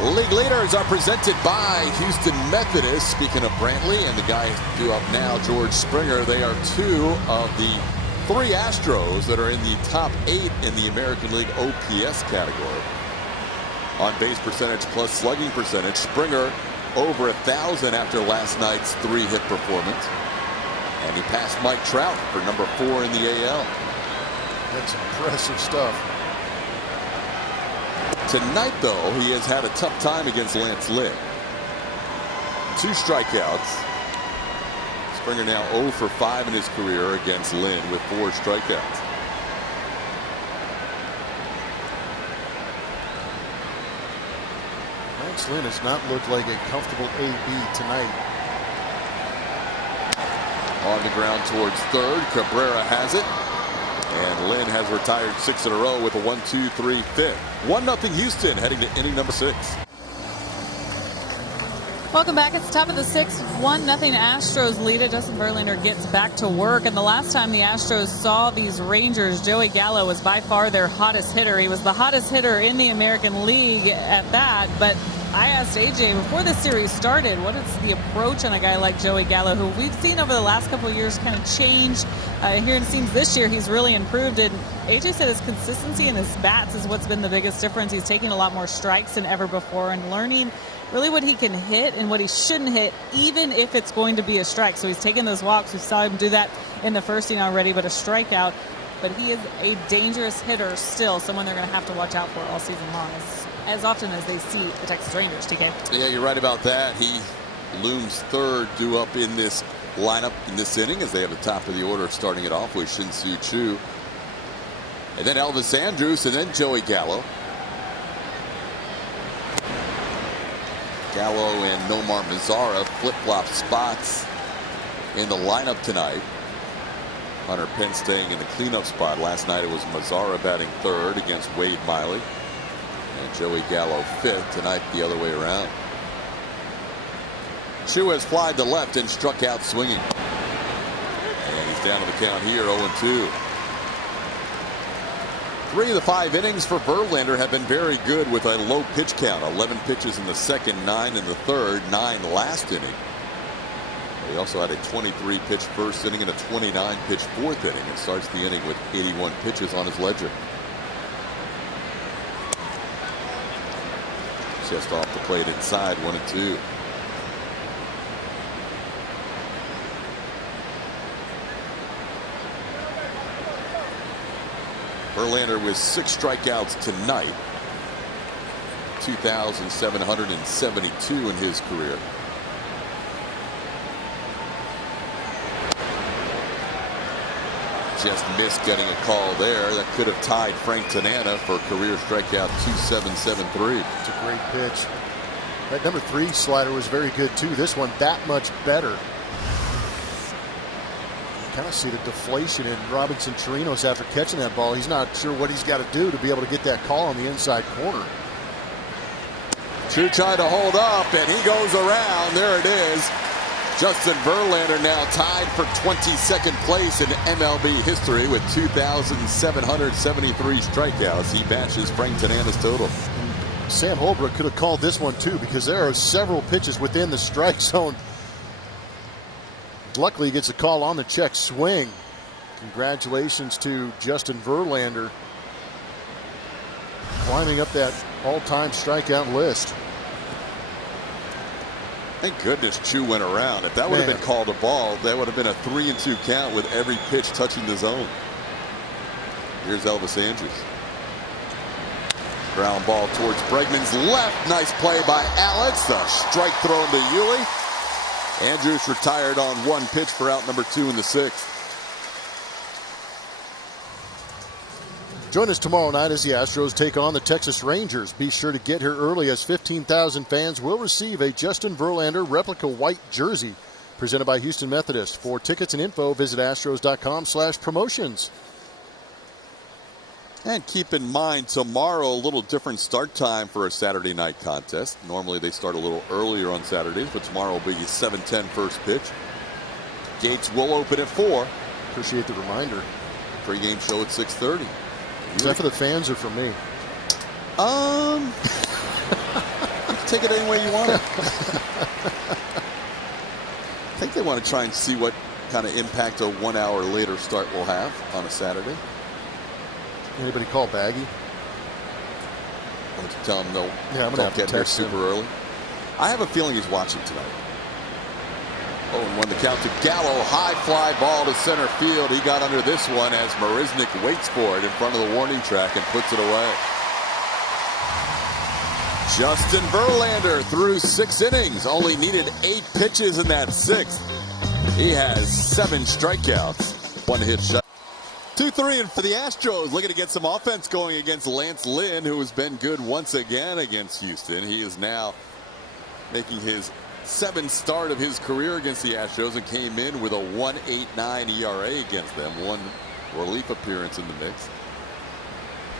League leaders are presented by Houston Methodist. Speaking of Brantley and the guy due up now, George Springer, they are 2 of the 3 Astros that are in the top 8 in the American League OPS category. On base percentage plus slugging percentage, Springer over 1,000 after last night's 3-hit performance. And he passed Mike Trout for number 4 in the AL. That's impressive stuff. Tonight, though, he has had a tough time against Lance Lynn. 2 strikeouts. Springer now 0 for 5 in his career against Lynn with 4 strikeouts. Lance Lynn has not looked like a comfortable AB tonight. On the ground towards third. Cabrera has it. And Lynn has retired 6 in a row with a 1-2-3 fifth. 1-0 Houston heading to inning number 6. Welcome back. It's the top of the 6th. 1-0 Astros lead it. Justin Verlander gets back to work. And the last time the Astros saw these Rangers, Joey Gallo was by far their hottest hitter. He was the hottest hitter in the American League at bat. But I asked AJ before the series started, what is the approach on a guy like Joey Gallo, who we've seen over the last couple of years kind of change. Here it seems this year he's really improved. And AJ said his consistency in his bats is what's been the biggest difference. He's taking a lot more strikes than ever before and learning really what he can hit and what he shouldn't hit, even if it's going to be a strike. So he's taking those walks. We saw him do that in the first inning already, but a strikeout. But he is a dangerous hitter still, someone they're going to have to watch out for all season long, as often as they see the Texas Rangers, TK. Yeah, you're right about that. He looms third due up in this lineup in this inning as they have the top of the order starting it off with Shin-Soo Choo. And then Elvis Andrus and then Joey Gallo. Gallo and Nomar Mazara flip-flop spots in the lineup tonight. Hunter Pence staying in the cleanup spot. Last night it was Mazara batting third against Wade Miley. And Joey Gallo fifth. Tonight the other way around. Choo has flied to left and struck out swinging. And he's down to the count here, 0-2. 3 of the 5 innings for Verlander have been very good with a low pitch count. 11 pitches in the second, 9 in the third, 9 last inning. He also had a 23-pitch first inning and a 29-pitch fourth inning, and starts the inning with 81 pitches on his ledger. Just off the plate inside, 1-2. Verlander with 6 strikeouts tonight. 2,772 in his career. Just missed getting a call there. That could have tied Frank Tanana for career strikeout 2,773. It's a great pitch. That number 3 slider was very good too. This one that much better. Kind of see the deflation in Robinson Chirinos after catching that ball. He's not sure what he's got to do to be able to get that call on the inside corner. True tried to hold up, and he goes around. There it is. Justin Verlander now tied for 22nd place in MLB history with 2,773 strikeouts. He matches Frank Tanana's total. Sam Holbrook could have called this one too, because there are several pitches within the strike zone. Luckily, he gets a call on the check swing. Congratulations to Justin Verlander, climbing up that all-time strikeout list. Thank goodness Chu went around. If that would have been called a ball, that would have been a 3-2 count with every pitch touching the zone. Here's Elvis Andrus. Ground ball towards Bregman's left. Nice play by Alex. The strike thrown to Yuli. Andrus retired on 1 pitch for out number 2 in the 6th. Join us tomorrow night as the Astros take on the Texas Rangers. Be sure to get here early, as 15,000 fans will receive a Justin Verlander replica white jersey presented by Houston Methodist. For tickets and info, visit astros.com/promotions. And keep in mind, tomorrow a little different start time for a Saturday night contest. Normally they start a little earlier on Saturdays, but tomorrow will be a 7:10 first pitch. Gates will open at 4. Appreciate the reminder. Pre-game show at 6:30. Is that for the fans or for me? You can take it any way you want it. I think they want to try and see what kind of impact a 1 hour later start will have on a Saturday. Anybody call Baggy? Why don't you tell him no? Yeah, I'm gonna have to get there text him super early. I have a feeling he's watching tonight. 0-1 the count to Gallo. High fly ball to center field. He got under this one as Marisnik waits for it in front of the warning track and puts it away. Justin Verlander threw 6 innings. Only needed 8 pitches in that 6th. He has 7 strikeouts. 1 hit shot. 2-3 for the Astros, looking to get some offense going against Lance Lynn, who has been good once again against Houston. He is now making his 7th start of his career against the Astros and came in with a 1.89 ERA against them. 1 relief appearance in the mix.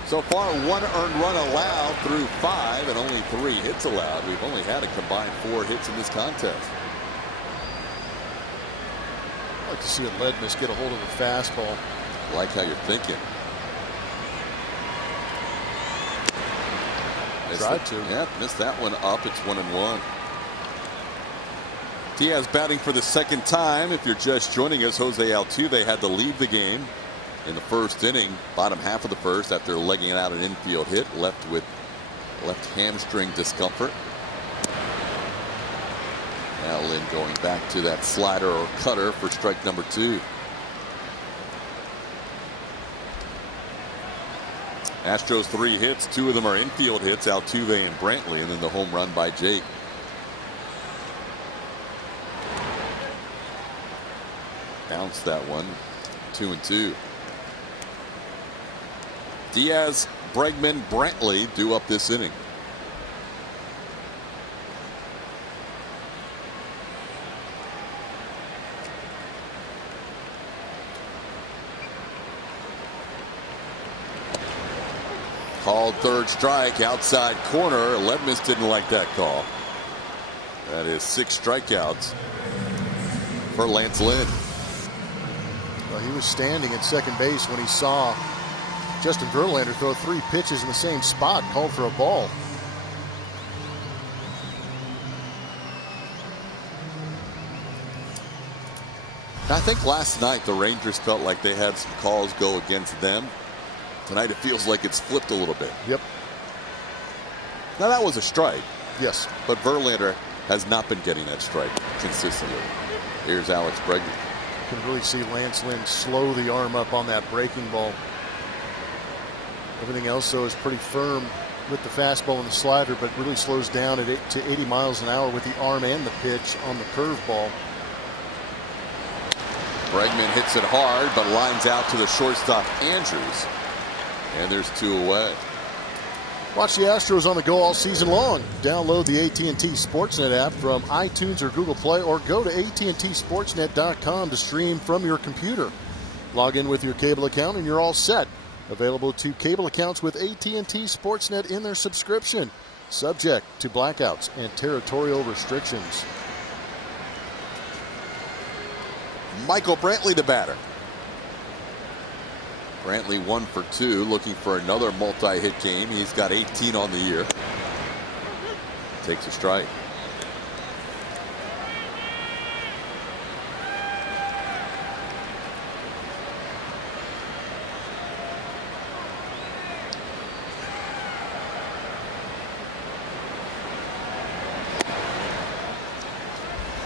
So far, 1 earned run allowed through 5 and only 3 hits allowed. We've only had a combined 4 hits in this contest. I'd like to see a Ledmus get a hold of the fastball. I like how you're thinking. Tried to. Yeah, missed that one up. It's 1-1. Diaz batting for the 2nd time. If you're just joining us, Jose Altuve had to leave the game in the 1st inning, bottom half of the 1st, after legging out an infield hit, left with left hamstring discomfort. Now Lynn going back to that slider or cutter for strike number 2. Astros 3 hits, 2 of them are infield hits, Altuve and Brantley, and then the home run by Jake. Bounced that one. 2-2. Diaz, Bregman, Brantley due up this inning. Called 3rd strike, outside corner. Ledmus didn't like that call. That is 6 strikeouts for Lance Lynn. Well, he was standing at second base when he saw Justin Verlander throw 3 pitches in the same spot, called for a ball. I think last night the Rangers felt like they had some calls go against them. Tonight it feels like it's flipped a little bit. Yep. Now that was a strike. Yes. But Verlander has not been getting that strike consistently. Here's Alex Bregman. You can really see Lance Lynn slow the arm up on that breaking ball. Everything else, though, is pretty firm with the fastball and the slider, but really slows down to 80 miles an hour with the arm and the pitch on the curveball. Bregman hits it hard, but lines out to the shortstop, Andrews. And there's 2 away. Watch the Astros on the go all season long. Download the AT&T Sportsnet app from iTunes or Google Play, or go to AT&TSportsnet.com to stream from your computer. Log in with your cable account and you're all set. Available to cable accounts with AT&T Sportsnet in their subscription. Subject to blackouts and territorial restrictions. Michael Brantley, the batter. Brantley 1 for 2, looking for another multi-hit game. He's got 18 on the year. Takes a strike.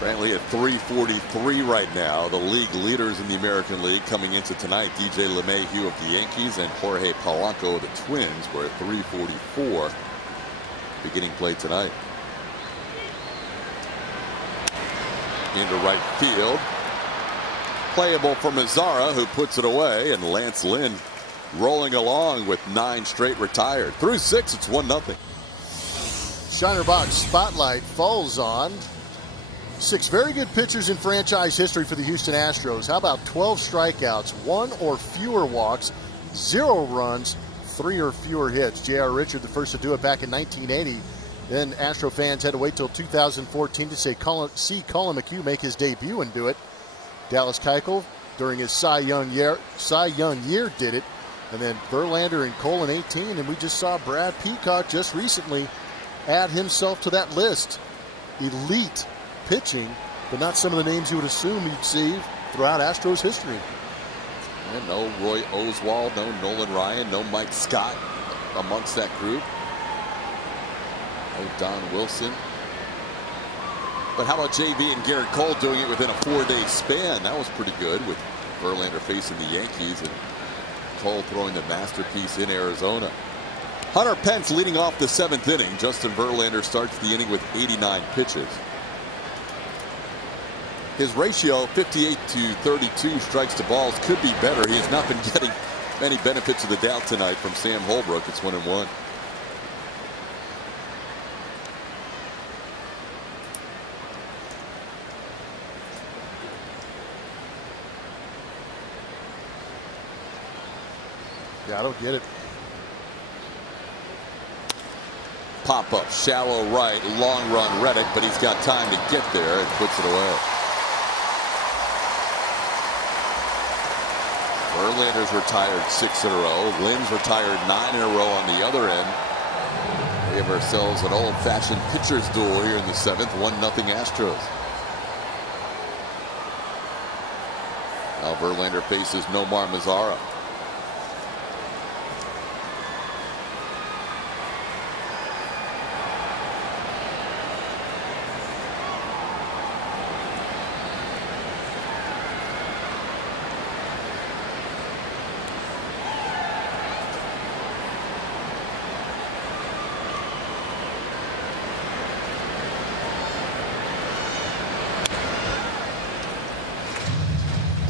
Brantley at 343 right now. The league leaders in the American League coming into tonight. DJ LeMahieu of the Yankees and Jorge Polanco of the Twins were at 344 beginning play tonight. Into right field. Playable for Mazzara, who puts it away, and Lance Lynn rolling along with 9 straight retired. Through 6, it's 1-0. Shiner Box Spotlight falls on 6 very good pitchers in franchise history for the Houston Astros. How about 12 strikeouts, 1 or fewer walks, 0 runs, 3 or fewer hits? J.R. Richard, the first to do it back in 1980. Then Astro fans had to wait till 2014 to see Colin McHugh make his debut and do it. Dallas Keuchel, during his Cy Young year, did it. And then Verlander and Cole in 18. And we just saw Brad Peacock just recently add himself to that list. Elite pitching, but not some of the names you would assume you'd see throughout Astros history. And no Roy Oswald, no Nolan Ryan, no Mike Scott amongst that group. No Don Wilson. But how about JV and Garrett Cole doing it within a 4-day span? That was pretty good, with Verlander facing the Yankees and Cole throwing the masterpiece in Arizona. Hunter Pence leading off the 7th inning. Justin Verlander starts the inning with 89 pitches. His ratio, 58-32 strikes to balls, could be better. He has not been getting many benefits of the doubt tonight from Sam Holbrook. It's 1-1. Yeah, I don't get it. Pop up, shallow right, long run Reddick, but he's got time to get there and puts it away. Verlander's retired 6 in a row. Lynn's retired 9 in a row on the other end. We have ourselves an old-fashioned pitcher's duel here in the 7th. 1-0 Astros. Now Verlander faces Nomar Mazzara.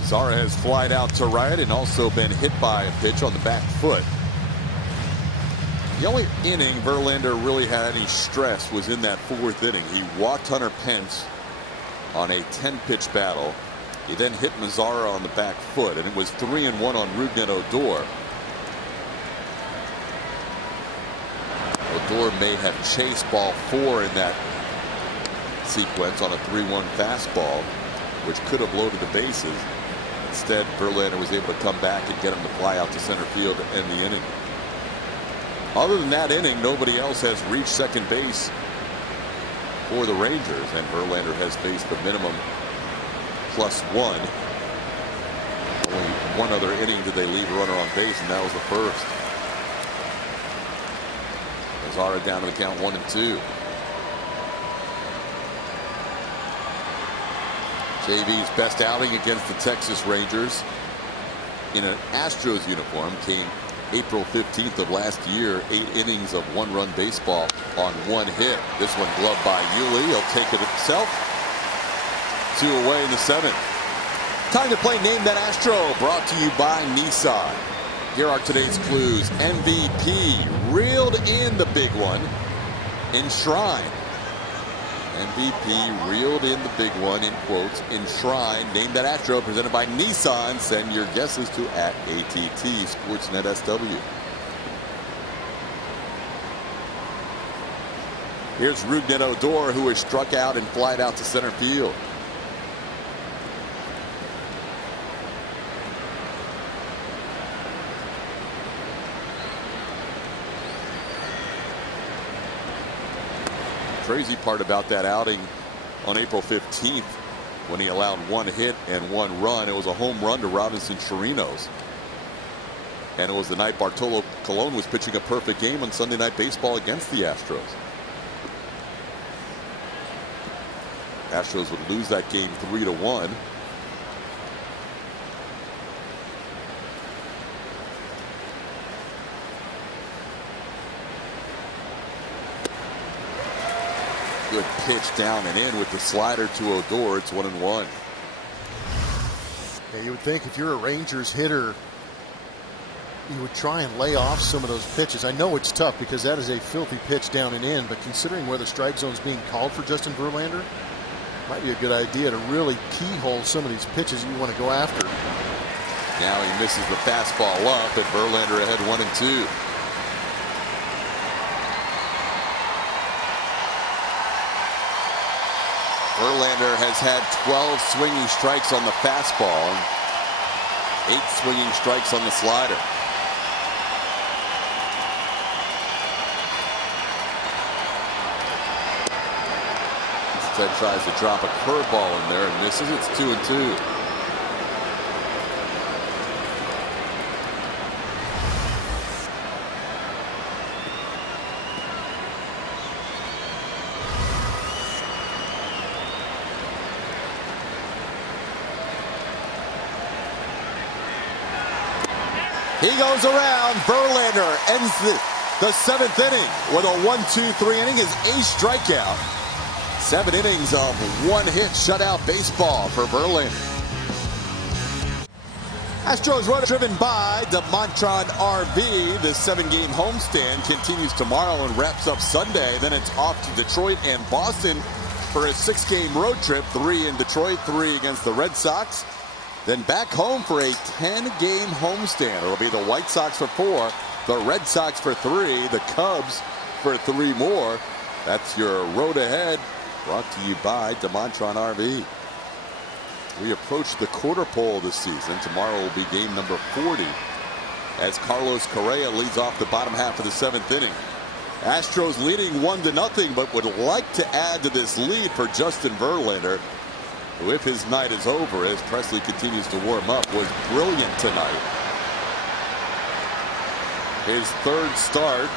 Zara has flied out to right and also been hit by a pitch on the back foot. The only inning Verlander really had any stress was in that 4th inning. He walked Hunter Pence on a 10-pitch battle. He then hit Mazzara on the back foot, and it was 3-1 on Rougned Odor. Odor may have chased ball 4 in that sequence on a 3-1 fastball, which could have loaded the bases. Instead, Verlander was able to come back and get him to fly out to center field to end the inning. Other than that inning, nobody else has reached second base for the Rangers, and Verlander has faced the minimum +1. Only one other inning did they leave a runner on base, and that was the first. Zara down to the count 1-2. JV's best outing against the Texas Rangers in an Astros uniform came April 15th of last year. 8 innings of 1-run baseball on 1 hit. This one gloved by Yuli. He'll take it himself. 2 away in the 7th. Time to play Name That Astro, brought to you by Nissan. Here are today's clues. MVP reeled in the big one. Enshrine. MVP reeled in the big one, in quotes. Enshrine. Name That Astro, presented by Nissan. Send your guesses to @AT&T Sportsnet SW. Here's Rougned Odor, who is struck out and flied out to center field. Crazy part about that outing on April 15th, when he allowed 1 hit and 1 run, it was a home run to Robinson Chirinos. And it was the night Bartolo Colon was pitching a perfect game on Sunday Night Baseball against the Astros. Astros would lose that game 3-1. Good pitch down and in with the slider to Odor. It's 1-1. Yeah, you would think if you're a Rangers hitter, you would try and lay off some of those pitches. I know it's tough because that is a filthy pitch down and in, but considering where the strike zone is being called for Justin Verlander, might be a good idea to really keyhole some of these pitches you want to go after. Now he misses the fastball up, and Verlander ahead 1-2. Verlander has had 12 swinging strikes on the fastball, 8 swinging strikes on the slider. Instead tries to drop a curveball in there and misses. It's 2-2. He goes around. Verlander ends the 7th inning with a 1-2-3 inning. His 8th strikeout. 7 innings of 1 hit shutout baseball for Verlander. Astros run driven by DeMontron RV. The 7-game homestand continues tomorrow and wraps up Sunday. Then it's off to Detroit and Boston for a 6-game road trip. 3 in Detroit, 3 against the Red Sox. Then back home for a 10-game homestand. It'll be the White Sox for 4, the Red Sox for 3, the Cubs for 3 more. That's your road ahead, brought to you by DeMontron RV. We approach the quarter pole this season. Tomorrow will be game number 40 as Carlos Correa leads off the bottom half of the 7th inning. Astros leading 1-0, but would like to add to this lead for Justin Verlander, who, if his night is over as Presley continues to warm up, was brilliant tonight. His 3rd start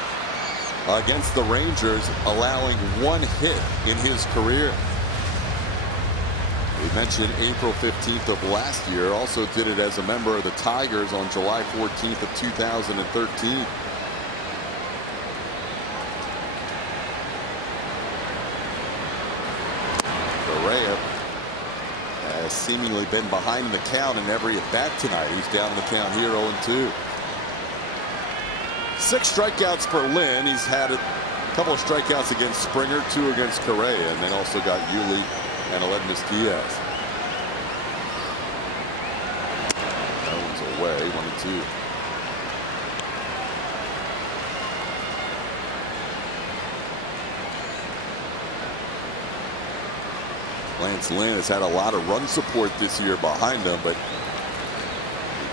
against the Rangers, allowing 1 hit in his career. We mentioned April 15th of last year. Also did it as a member of the Tigers on July 14th of 2013. Correa has seemingly been behind the count in every at-bat tonight. He's down the count here 0-2. 6 strikeouts for Lynn. He's had a couple of strikeouts against Springer, 2 against Correa, and then also got Yuli and Aledmus Diaz. That one's away, 1-2. Lance Lynn has had a lot of run support this year behind him, but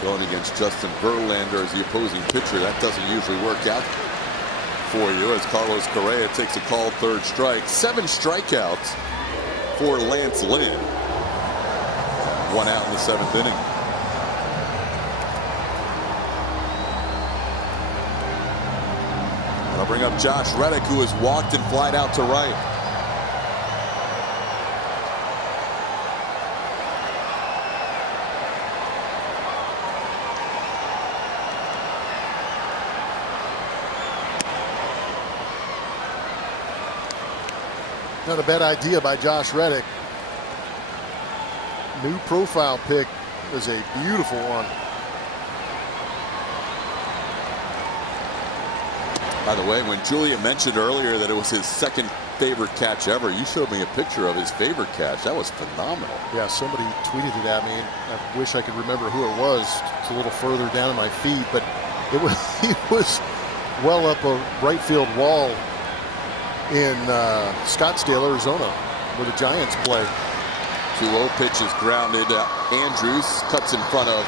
Going against Justin Verlander as the opposing pitcher. That doesn't usually work out for you as Carlos Correa takes a called third strike. 7 strikeouts for Lance Lynn. 1 out in the 7th inning. That'll bring up Josh Reddick, who has walked and flied out to right. Not a bad idea by Josh Reddick. New profile pick is a beautiful one. By the way, when Julia mentioned earlier that it was his second favorite catch ever, you showed me a picture of his favorite catch. That was phenomenal. Yeah, somebody tweeted it at me. I wish I could remember who it was. It's a little further down in my feed, but it was he was well up a right field wall in Scottsdale, Arizona, where the Giants play. 2-0 pitch is grounded. Andrews cuts in front of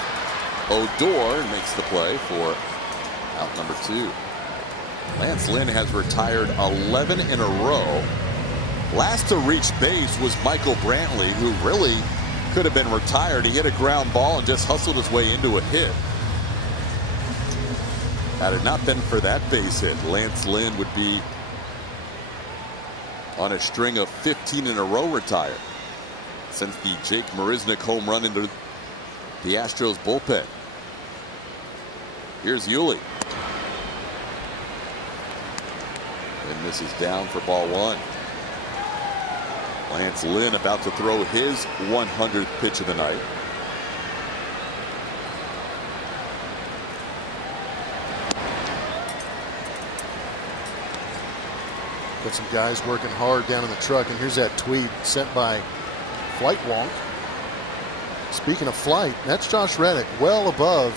Odor and makes the play for out number 2. Lance Lynn has retired 11 in a row. Last to reach base was Michael Brantley, who really could have been retired. He hit a ground ball and just hustled his way into a hit. Had it not been for that base hit, Lance Lynn would be on a string of 15 in a row retired since the Jake Marisnick home run into the Astros bullpen. Here's Yuli. And this is down for ball 1. Lance Lynn about to throw his 100th pitch of the night. Got some guys working hard down in the truck, and here's that tweet sent by Flight Wonk. Speaking of flight, that's Josh Reddick, well above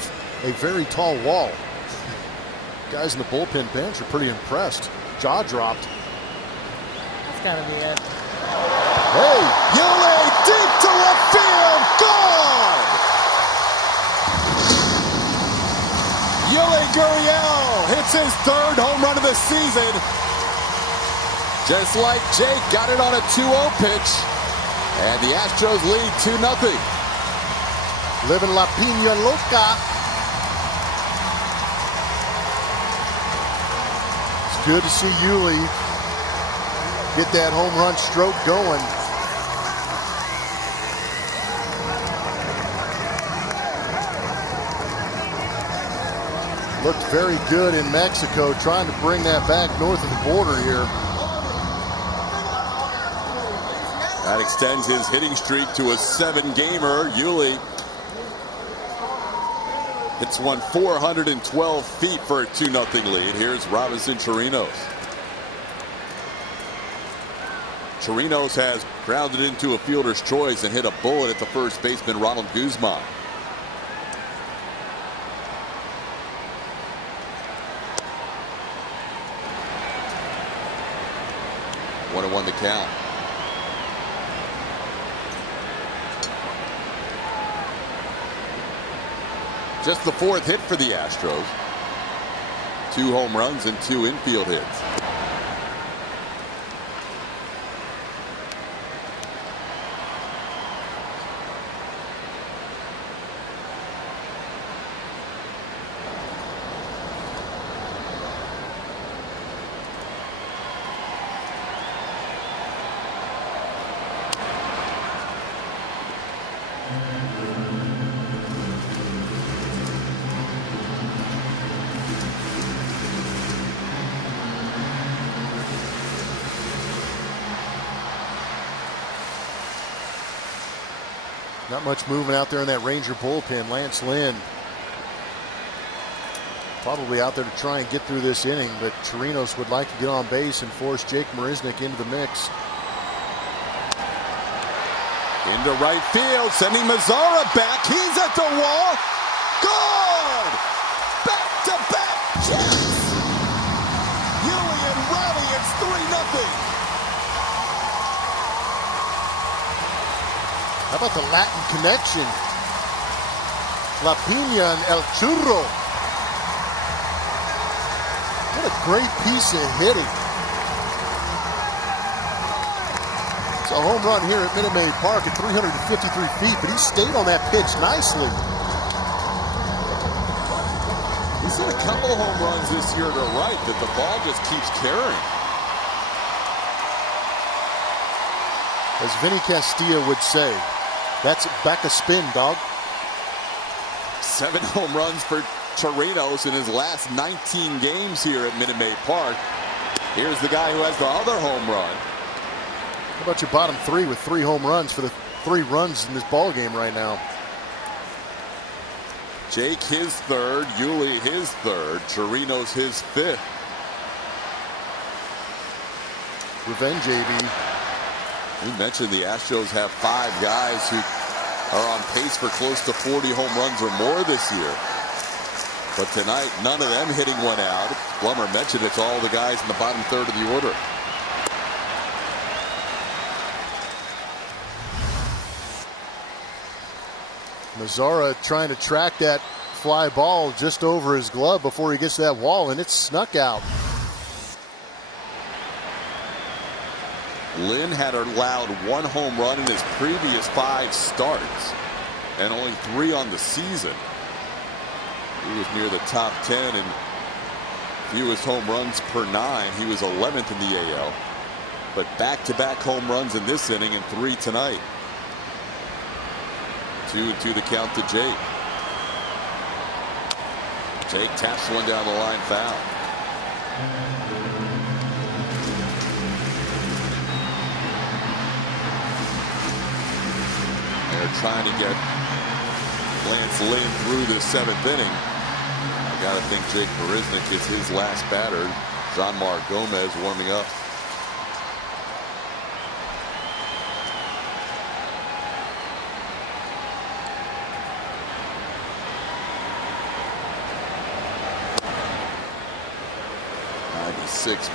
a very tall wall. Guys in the bullpen bench are pretty impressed. Jaw dropped. That's gotta be it. Hey! Yuli deep to left field, gone! Yuli Gurriel hits his 3rd home run of the season. Just like Jake, got it on a 2-0 pitch. And the Astros lead 2-0. Living La Pina Loca. It's good to see Yuli get that home run stroke going. Looked very good in Mexico, trying to bring that back north of the border here. That extends his hitting streak to a 7-gamer. Yuli hits one 412 feet for a 2-0 lead. Here's Robinson Chirinos. Chirinos has grounded into a fielder's choice and hit a bullet at the first baseman Ronald Guzman. One and one to count. Just the 4th hit for the Astros. 2 home runs and 2 infield hits. Not much movement out there in that Ranger bullpen. Lance Lynn probably out there to try and get through this inning, but Chirinos would like to get on base and force Jake Marisnick into the mix. Into right field, sending Mazzara back. He's at the wall. Good! Back-to-back jets! Yuli and Rowdy, it's 3-0. How about the Latin connection? La Piña and El Churro. What a great piece of hitting. It's a home run here at Minute Maid Park at 353 feet, but he stayed on that pitch nicely. He's hit a couple of home runs this year to right that the ball just keeps carrying. As Vinny Castilla would say, that's back a spin, dog. 7 home runs for Chirinos in his last 19 games here at Minute Maid Park. Here's the guy who has the other home run. How about your bottom 3 with 3 home runs for the 3 runs in this ball game right now? Jake his 3rd, Yuli his 3rd, Chirinos his 5th. Revenge, AB. We mentioned the Astros have 5 guys who are on pace for close to 40 home runs or more this year. But tonight, none of them hitting one out. Blummer mentioned it's all the guys in the bottom 3rd of the order. Mazzara trying to track that fly ball just over his glove before he gets to that wall, and it's snuck out. Lynn had allowed 1 home run in his previous 5 starts and only 3 on the season. He was near the top 10 in fewest home runs per 9. He was 11th in the AL. But back-to-back home runs in this inning and 3 tonight. 2-2 to count to Jake. Jake taps one down the line, foul. They're trying to get Lance Lynn through the 7th inning. I gotta think Jake Marisnik is his last batter. Jeanmar Gomez warming up.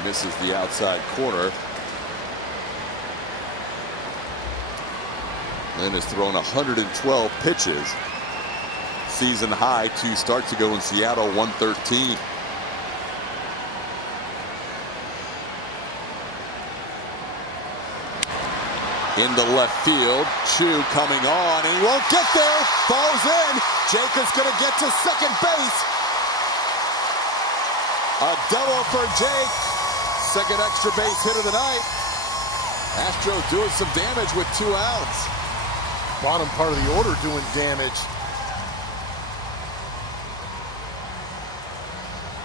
Misses the outside corner. Lynn has thrown 112 pitches. Season high 2 starts ago in Seattle, 113. Into left field. Chu coming on, and he won't get there. Falls in. Jacobs going to get to second base. A double for Jake. Second extra base hit of the night. Astros doing some damage with 2 outs. Bottom part of the order doing damage.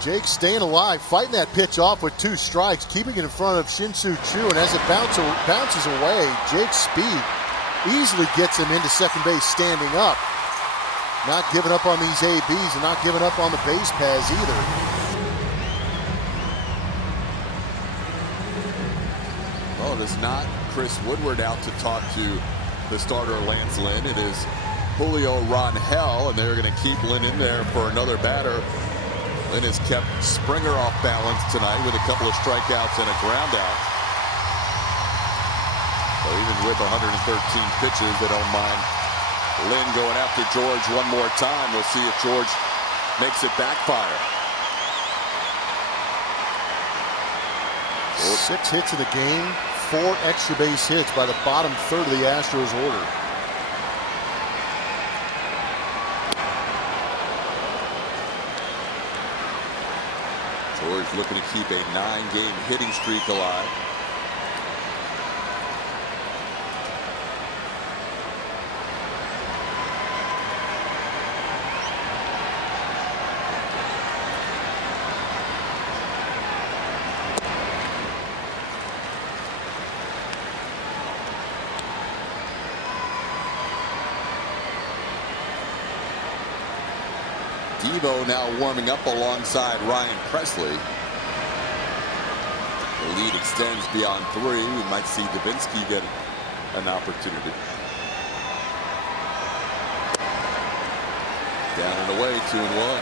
Jake staying alive, fighting that pitch off with 2 strikes, keeping it in front of Shin-Soo Choo, and as it bounces away, Jake's speed easily gets him into second base standing up. Not giving up on these ABs and not giving up on the base paths either. Well, it is not Chris Woodward out to talk to the starter Lance Lynn. It is Julio Rangel, and they're going to keep Lynn in there for another batter. Lynn has kept Springer off balance tonight with a couple of strikeouts and a ground out. So even with 113 pitches, they don't mind Lynn going after George one more time. We'll see if George makes it backfire. 6 hits in the game, 4 extra base hits by the bottom 3rd of the Astros order. George looking to keep a 9-game hitting streak alive. Devo now warming up alongside Ryan Presley. The lead extends beyond 3. We might see Davinsky get an opportunity. Down and away, 2-1.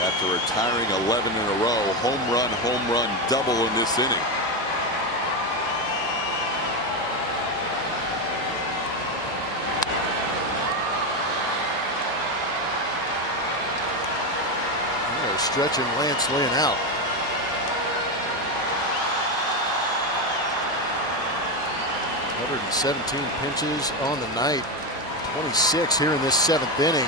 That after retiring 11 in a row. Home run, double in this inning. They're stretching Lance Lynn out. (117 pitches on the night, 26 here in this 7th inning.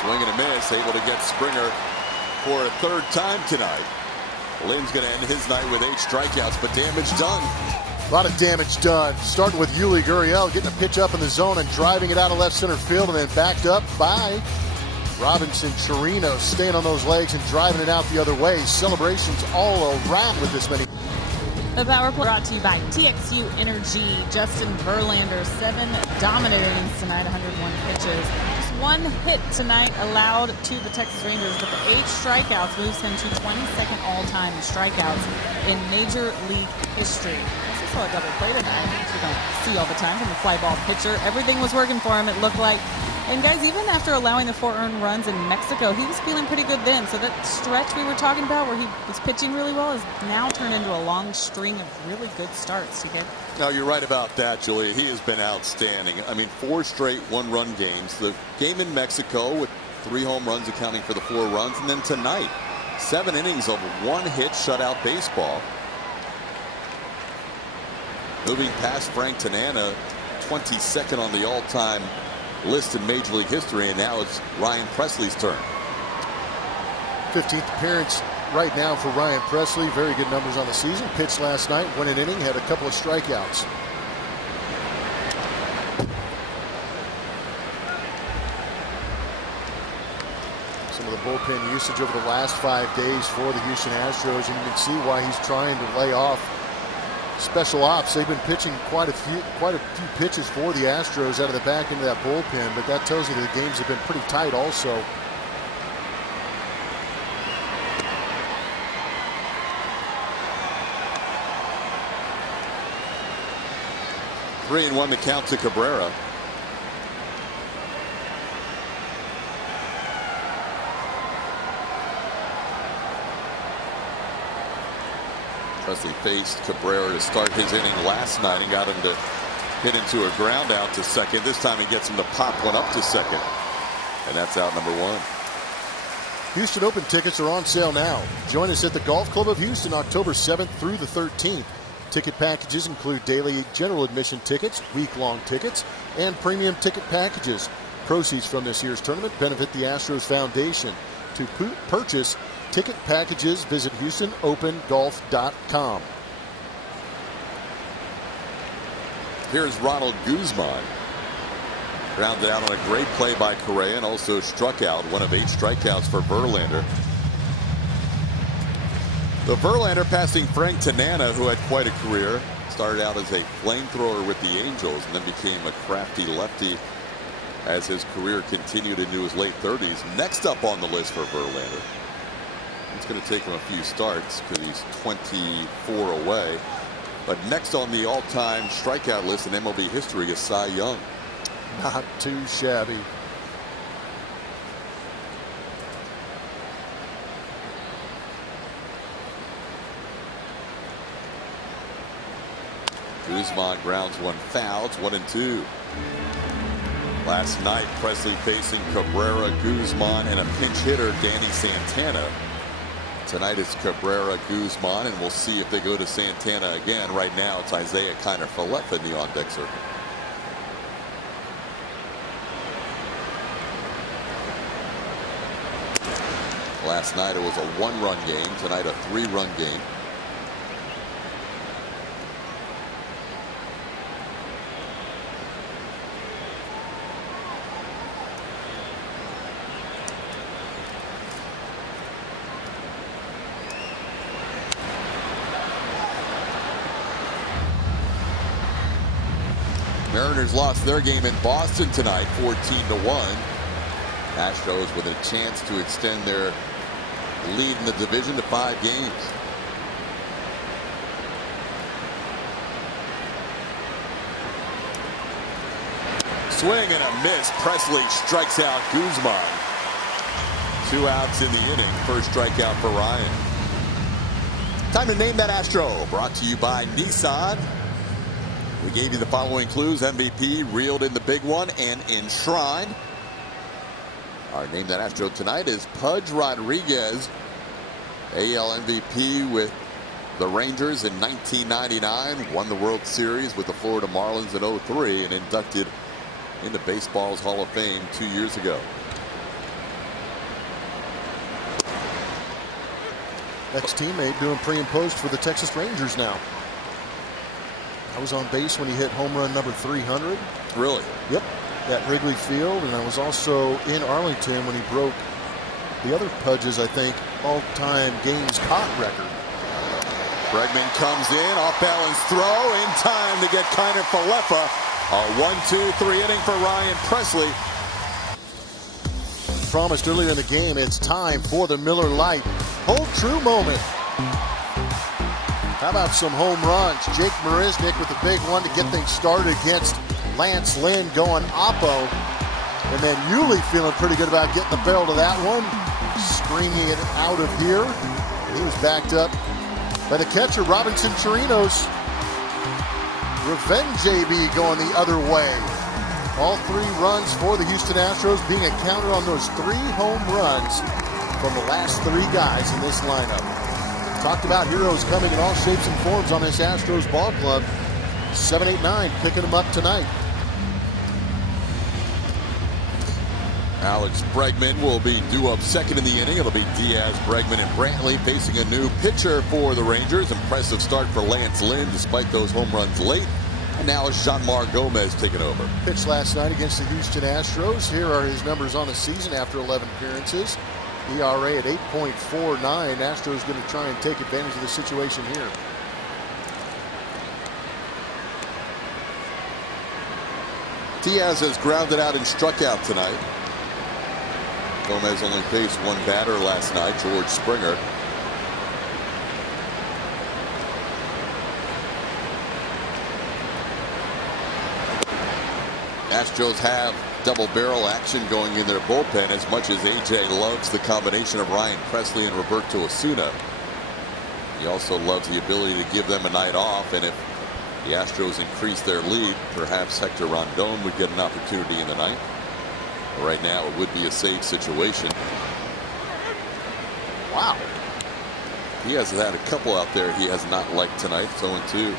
Swing and a miss, able to get Springer for a 3rd time tonight. Lynn's going to end his night with 8 strikeouts, but damage done. A lot of damage done. Starting with Yuli Gurriel getting a pitch up in the zone and driving it out of left center field, and then backed up by Robinson Chirino, staying on those legs and driving it out the other way. Celebrations all around with this many. The Power Play brought to you by TXU Energy. Justin Verlander, 7 dominant innings tonight, 101 pitches. Just 1 hit tonight allowed to the Texas Rangers, but the 8 strikeouts moves him to 22nd all-time strikeouts in Major League history. I saw a double play tonight, which we don't see all the time from a fly ball pitcher. Everything was working for him, it looked like. And guys, even after allowing the 4 earned runs in Mexico, he was feeling pretty good then. So that stretch we were talking about where he was pitching really well is now turned into a long string of really good starts. No, you're right about that, Julia. He has been outstanding. I mean, 4 straight 1-run games. The game in Mexico with 3 home runs accounting for the 4 runs. And then tonight, 7 innings of 1-hit shutout baseball. Moving past Frank Tanana, 22nd on the all-time list in Major League history, and now it's Ryan Presley's turn. 15th appearance right now for Ryan Presley. Very good numbers on the season. Pitched last night, won an inning, had a couple of strikeouts. Some of the bullpen usage over the last 5 days for the Houston Astros, and you can see why he's trying to lay off special ops. They've been pitching quite a few pitches for the Astros out of the back end of that bullpen, but that tells you that the games have been pretty tight also. Three and 1 the count to Cabrera. Presley faced Cabrera to start his inning last night and got him to hit into a ground out to second. This time he gets him to pop one up to second. And that's out number 1. Houston Open tickets are on sale now. Join us at the Golf Club of Houston October 7th through the 13th. Ticket packages include daily general admission tickets, week-long tickets, and premium ticket packages. Proceeds from this year's tournament benefit the Astros Foundation. To purchase ticket packages, visit HoustonOpenGolf.com. Here's Ronald Guzman. Grounded out on a great play by Correa and also struck out. 1 of 8 strikeouts for Verlander. The Verlander passing Frank Tanana, who had quite a career. Started out as a flamethrower with the Angels and then became a crafty lefty as his career continued into his late 30s. Next up on the list for Verlander. It's going to take him a few starts because he's 24 away. But next on the all-time strikeout list in MLB history is Cy Young. Not too shabby. Guzman grounds 1 foul. It's 1-2. Last night, Presley facing Cabrera, Guzman, and a pinch hitter, Danny Santana. Tonight it's Cabrera, Guzman, and we'll see if they go to Santana again. Right now, it's Isaiah Kiner-Falefa in the on-deck circle. Last night it was a 1-run game. Tonight a 3-run game. Mariners lost their game in Boston tonight, 14-1. Astros with a chance to extend their leading the division to 5 games. Swing and a miss. Presley strikes out Guzman. 2 outs in the inning. First strikeout for Ryan. Time to name that Astro. Brought to you by Nissan. We gave you the following clues. MVP, reeled in the big one, and enshrined. Our name that Astro tonight is Pudge Rodriguez. AL MVP with the Rangers in 1999. Won the World Series with the Florida Marlins in 03 and inducted into baseball's Hall of Fame 2 years ago. Ex-teammate doing pre and post for the Texas Rangers now. I was on base when he hit home run number 300. Really? Yep. At Wrigley Field, and I was also in Arlington when he broke the other Pudge's, I think, all-time games caught record. Bregman comes in, off-balance throw, in time to get Kiner Falefa. A 1-2-3 inning for Ryan Presley. Promised earlier in the game, it's time for the Miller Lite Hold True moment. How about some home runs? Jake Marisnick with a big one to get things started against Lance Lynn going oppo. And then Yuli feeling pretty good about getting the barrel to that one. Screaming it out of here. He was backed up by the catcher, Robinson Chirinos. Revenge JB going the other way. All 3 runs for the Houston Astros being a counter on those 3 home runs from the last 3 guys in this lineup. Talked about heroes coming in all shapes and forms on this Astros ball club. 7-8-9 picking them up tonight. Alex Bregman will be due up second in the inning. It'll be Diaz, Bregman, and Brantley facing a new pitcher for the Rangers. Impressive start for Lance Lynn despite those home runs late. And now it's Jean-Marc Gomez taking over. Pitched last night against the Houston Astros. Here are his numbers on the season after 11 appearances. ERA at 8.49. Astros going to try and take advantage of the situation here. Diaz has grounded out and struck out tonight. Gomez only faced 1 batter last night, George Springer. Astros have double barrel action going in their bullpen as much as AJ loves the combination of Ryan Presley and Roberto Osuna. He also loves the ability to give them a night off, and if the Astros increase their lead, perhaps Hector Rondon would get an opportunity in the ninth. Right now it would be a safe situation. Wow. He has had a couple out there he has not liked tonight. 0-2.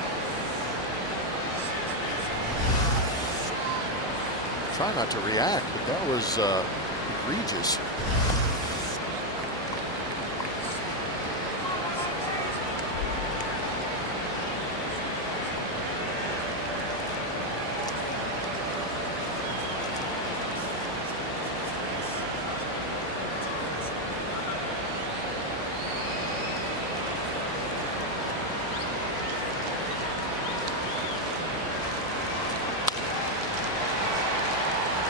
Try not to react, but that was egregious.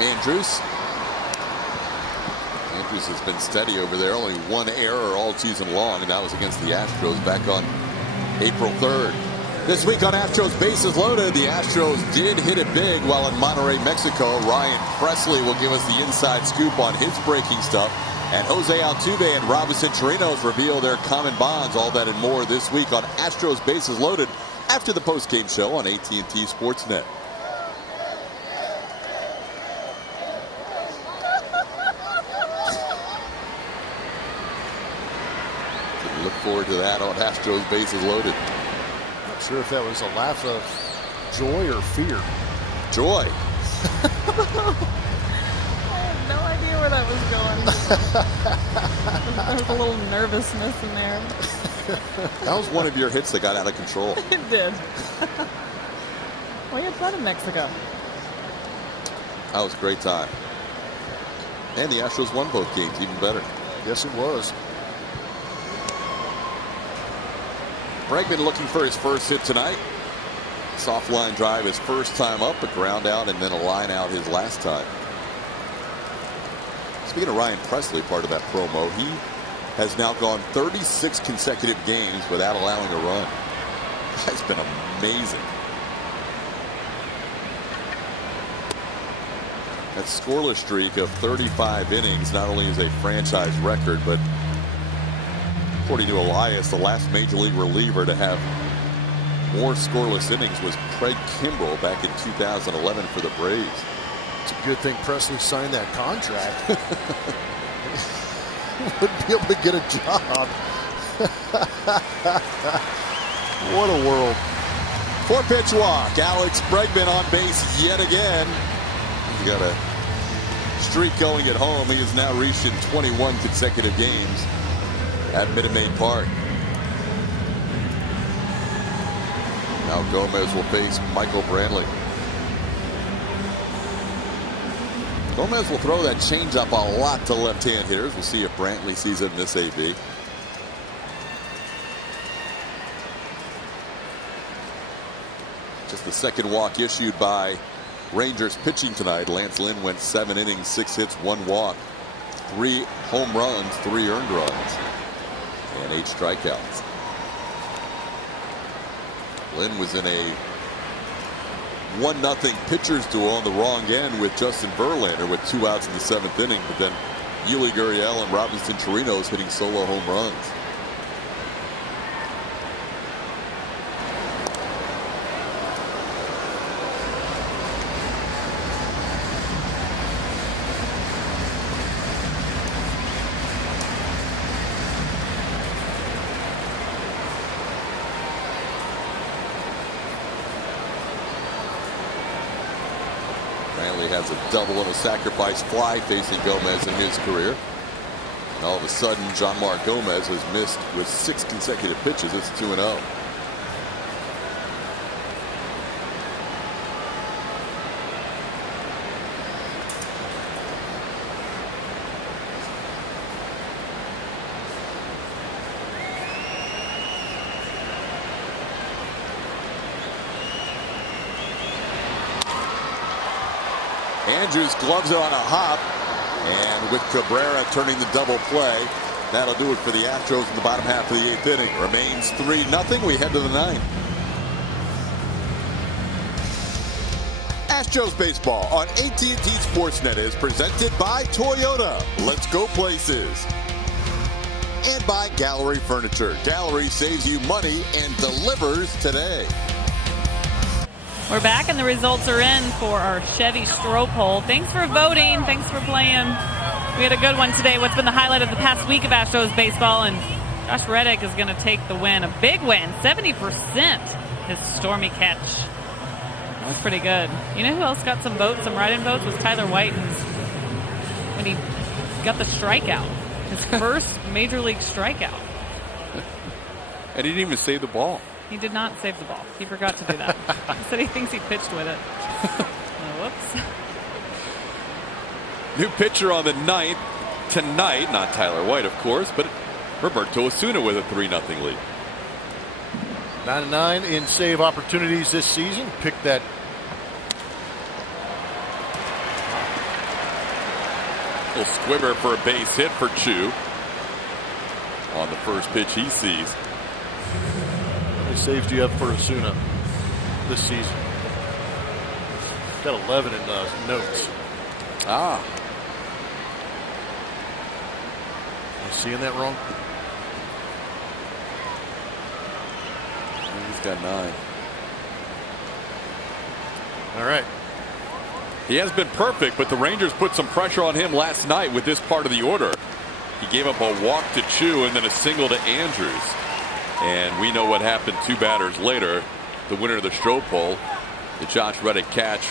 Andrews has been steady over there. Only 1 error all season long, and that was against the Astros back on April 3rd. This week on Astros Bases Loaded, the Astros did hit it big while in Monterrey, Mexico. Ryan Presley will give us the inside scoop on his breaking stuff. And Jose Altuve and Robinson Chirinos reveal their common bonds. All that and more this week on Astros Bases Loaded after the postgame show on AT&T Sportsnet. Look forward to that on Astros Bases Loaded. Not sure if that was a laugh of joy or fear. Joy. I have no idea where that was going. There was a little nervousness in there. That was one of your hits that got out of control. It did. We had fun in Mexico. That was a great time. And the Astros won both games, even better. Yes, it was. Bregman looking for his first hit tonight. Soft line drive his first time up, a ground out, and then a line out his last time. Speaking of Ryan Presley, part of that promo, he has now gone 36 consecutive games without allowing a run. That's been amazing. That scoreless streak of 35 innings not only is a franchise record, but according to Elias, the last major league reliever to have more scoreless innings was Craig Kimbrell back in 2011 for the Braves. It's a good thing Presley signed that contract. Wouldn't be able to get a job. What a world. 4-pitch walk. Alex Bregman on base yet again. He's got a streak going at home. He has now reached in 21 consecutive games at Minute Maid Park. Now Gomez will face Michael Brantley. Gomez will throw that changeup a lot to left-hand hitters. We'll see if Brantley sees it in this AB. Just the second walk issued by Rangers pitching tonight. Lance Lynn went 7 innings, 6 hits, 1 walk, 3 home runs, 3 earned runs, and 8 strikeouts. Lynn was in a 1-0 pitcher's duel on the wrong end with Justin Verlander with 2 outs in the 7th inning, but then Yuli Gurriel and Robinson Chirinos hitting solo home runs. Has a double and a sacrifice fly facing Gomez in his career. And all of a sudden, Jean-Marc Gomez has missed with 6 consecutive pitches. It's 2-0. Andrews gloves it on a hop, and with Cabrera turning the double play, that'll do it for the Astros in the bottom half of the 8th inning. Remains 3-0. We head to the 9th. Astros baseball on AT&T Sportsnet is presented by Toyota. Let's go places. And by Gallery Furniture. Gallery saves you money and delivers today. We're back and the results are in for our Chevy Stroh poll. Thanks for voting. Thanks for playing. We had a good one today. What's been the highlight of the past week of Astros baseball? And Josh Reddick is going to take the win. A big win. 70%. His stormy catch. That was pretty good. You know who else got some votes, some write-in votes? Was Tyler White when he got the strikeout. His first major league strikeout. And he didn't even save the ball. He did not save the ball. He forgot to do that. He said he thinks he pitched with it. Whoops. New pitcher on the 9th tonight. Not Tyler White, of course, but Roberto Osuna with a 3-0 lead. 9-9 in save opportunities this season. Pick that. Little squibber for a base hit for Chu on the first pitch he sees. How many saves do you have for Osuna this season? Got 11 in notes. Ah. Am I seeing that wrong? He's got 9. All right. He has been perfect, but the Rangers put some pressure on him last night with this part of the order. He gave up a walk to Chu and then a single to Andrews. And we know what happened 2 batters later. The winner of the Stroh poll, the Josh Reddick catch,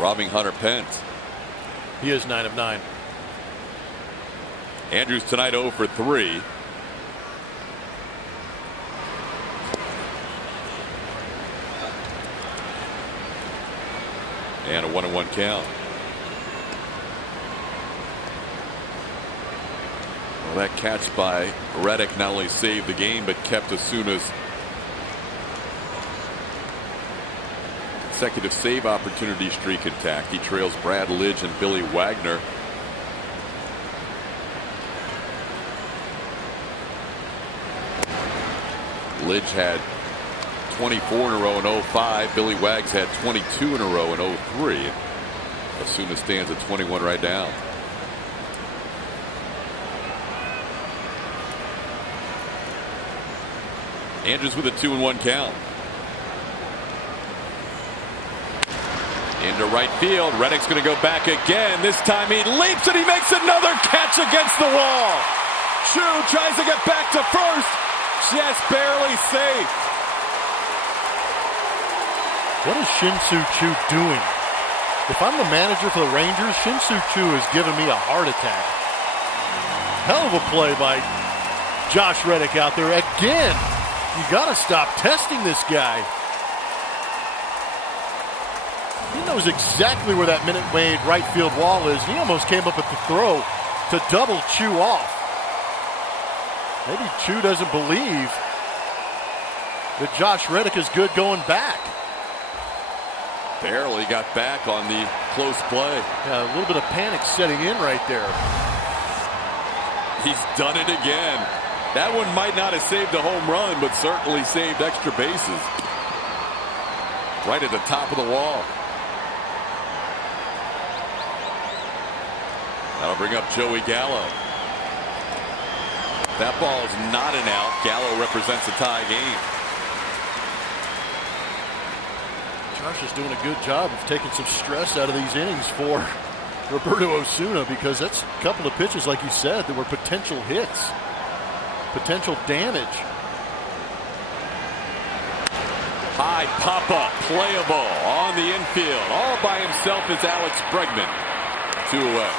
robbing Hunter Pence. He is 9 of 9. Andrews tonight 0 for 3. And a 1-1 count. Well, that catch by Reddick not only saved the game, but kept Osuna's consecutive save opportunity streak intact. He trails Brad Lidge and Billy Wagner. Lidge had 24 in a row in 05. Billy Wags had 22 in a row in 03. Osuna stands at 21 right now. Andrews with a 2-1 count. Into right field. Reddick's going to go back again. This time he leaps and he makes another catch against the wall. Chu tries to get back to first. Just barely safe. What is Shin-Soo Choo doing? If I'm the manager for the Rangers, Shin-Soo Choo is giving me a heart attack. Hell of a play by Josh Reddick out there again. You got to stop testing this guy. He knows exactly where that Minute Maid right field wall is. He almost came up with the throw to double Chu off. Maybe Chu doesn't believe that Josh Reddick is good going back. Barely got back on the close play. Yeah, a little bit of panic setting in right there. He's done it again. That one might not have saved a home run, but certainly saved extra bases. Right at the top of the wall. That'll bring up Joey Gallo. That ball is not an out. Gallo represents a tie game. Josh is doing a good job of taking some stress out of these innings for Roberto Osuna, because that's a couple of pitches, like you said, that were potential hits, potential damage. High pop-up, playable on the infield. All by himself is Alex Bregman. 2 away.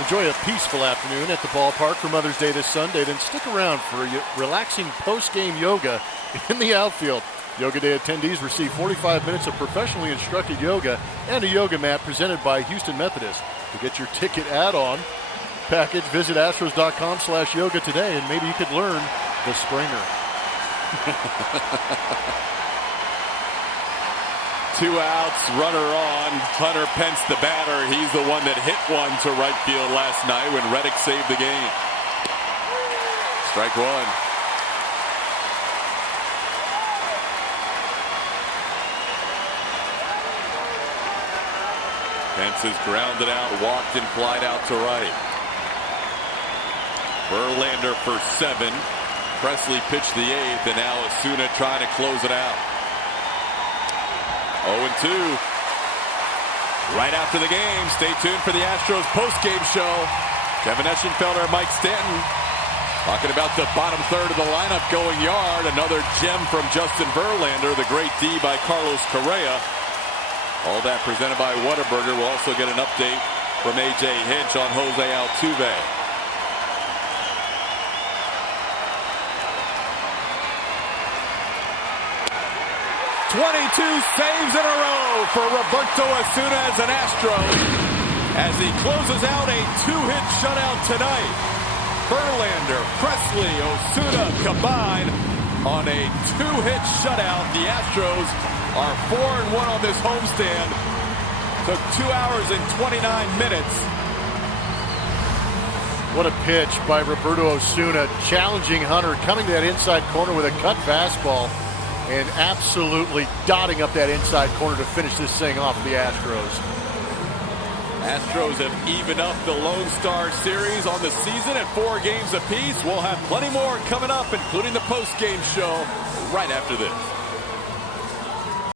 Enjoy a peaceful afternoon at the ballpark for Mother's Day this Sunday. Then stick around for relaxing post-game yoga in the outfield. Yoga Day attendees receive 45 minutes of professionally instructed yoga and a yoga mat presented by Houston Methodist. To get your ticket add-on package, visit astros.com/yoga today, and maybe you could learn the Springer. 2 outs, runner on. Hunter Pence, the batter. He's the one that hit one to right field last night when Reddick saved the game. Strike one. Pence is grounded out, walked and flied out to right. Verlander for 7. Presley pitched the 8th, and now Osuna trying to close it out. 0-2. Right after the game, stay tuned for the Astros post-game show. Kevin Eschenfelder and Mike Stanton talking about the bottom third of the lineup going yard. Another gem from Justin Verlander, the great D by Carlos Correa. All that presented by Whataburger. We'll also get an update from A.J. Hinch on Jose Altuve. 22 saves in a row for Roberto Osuna as an Astro as he closes out a 2-hit shutout tonight. Verlander, Presley, Osuna combined on a 2-hit shutout. The Astros are 4-1 on this homestand. Took 2 hours and 29 minutes. What a pitch by Roberto Osuna, challenging Hunter, coming to that inside corner with a cut fastball, and absolutely dotting up that inside corner to finish this thing off for the Astros. Astros have evened up the Lone Star Series on the season at 4 games apiece. We'll have plenty more coming up, including the post-game show right after this.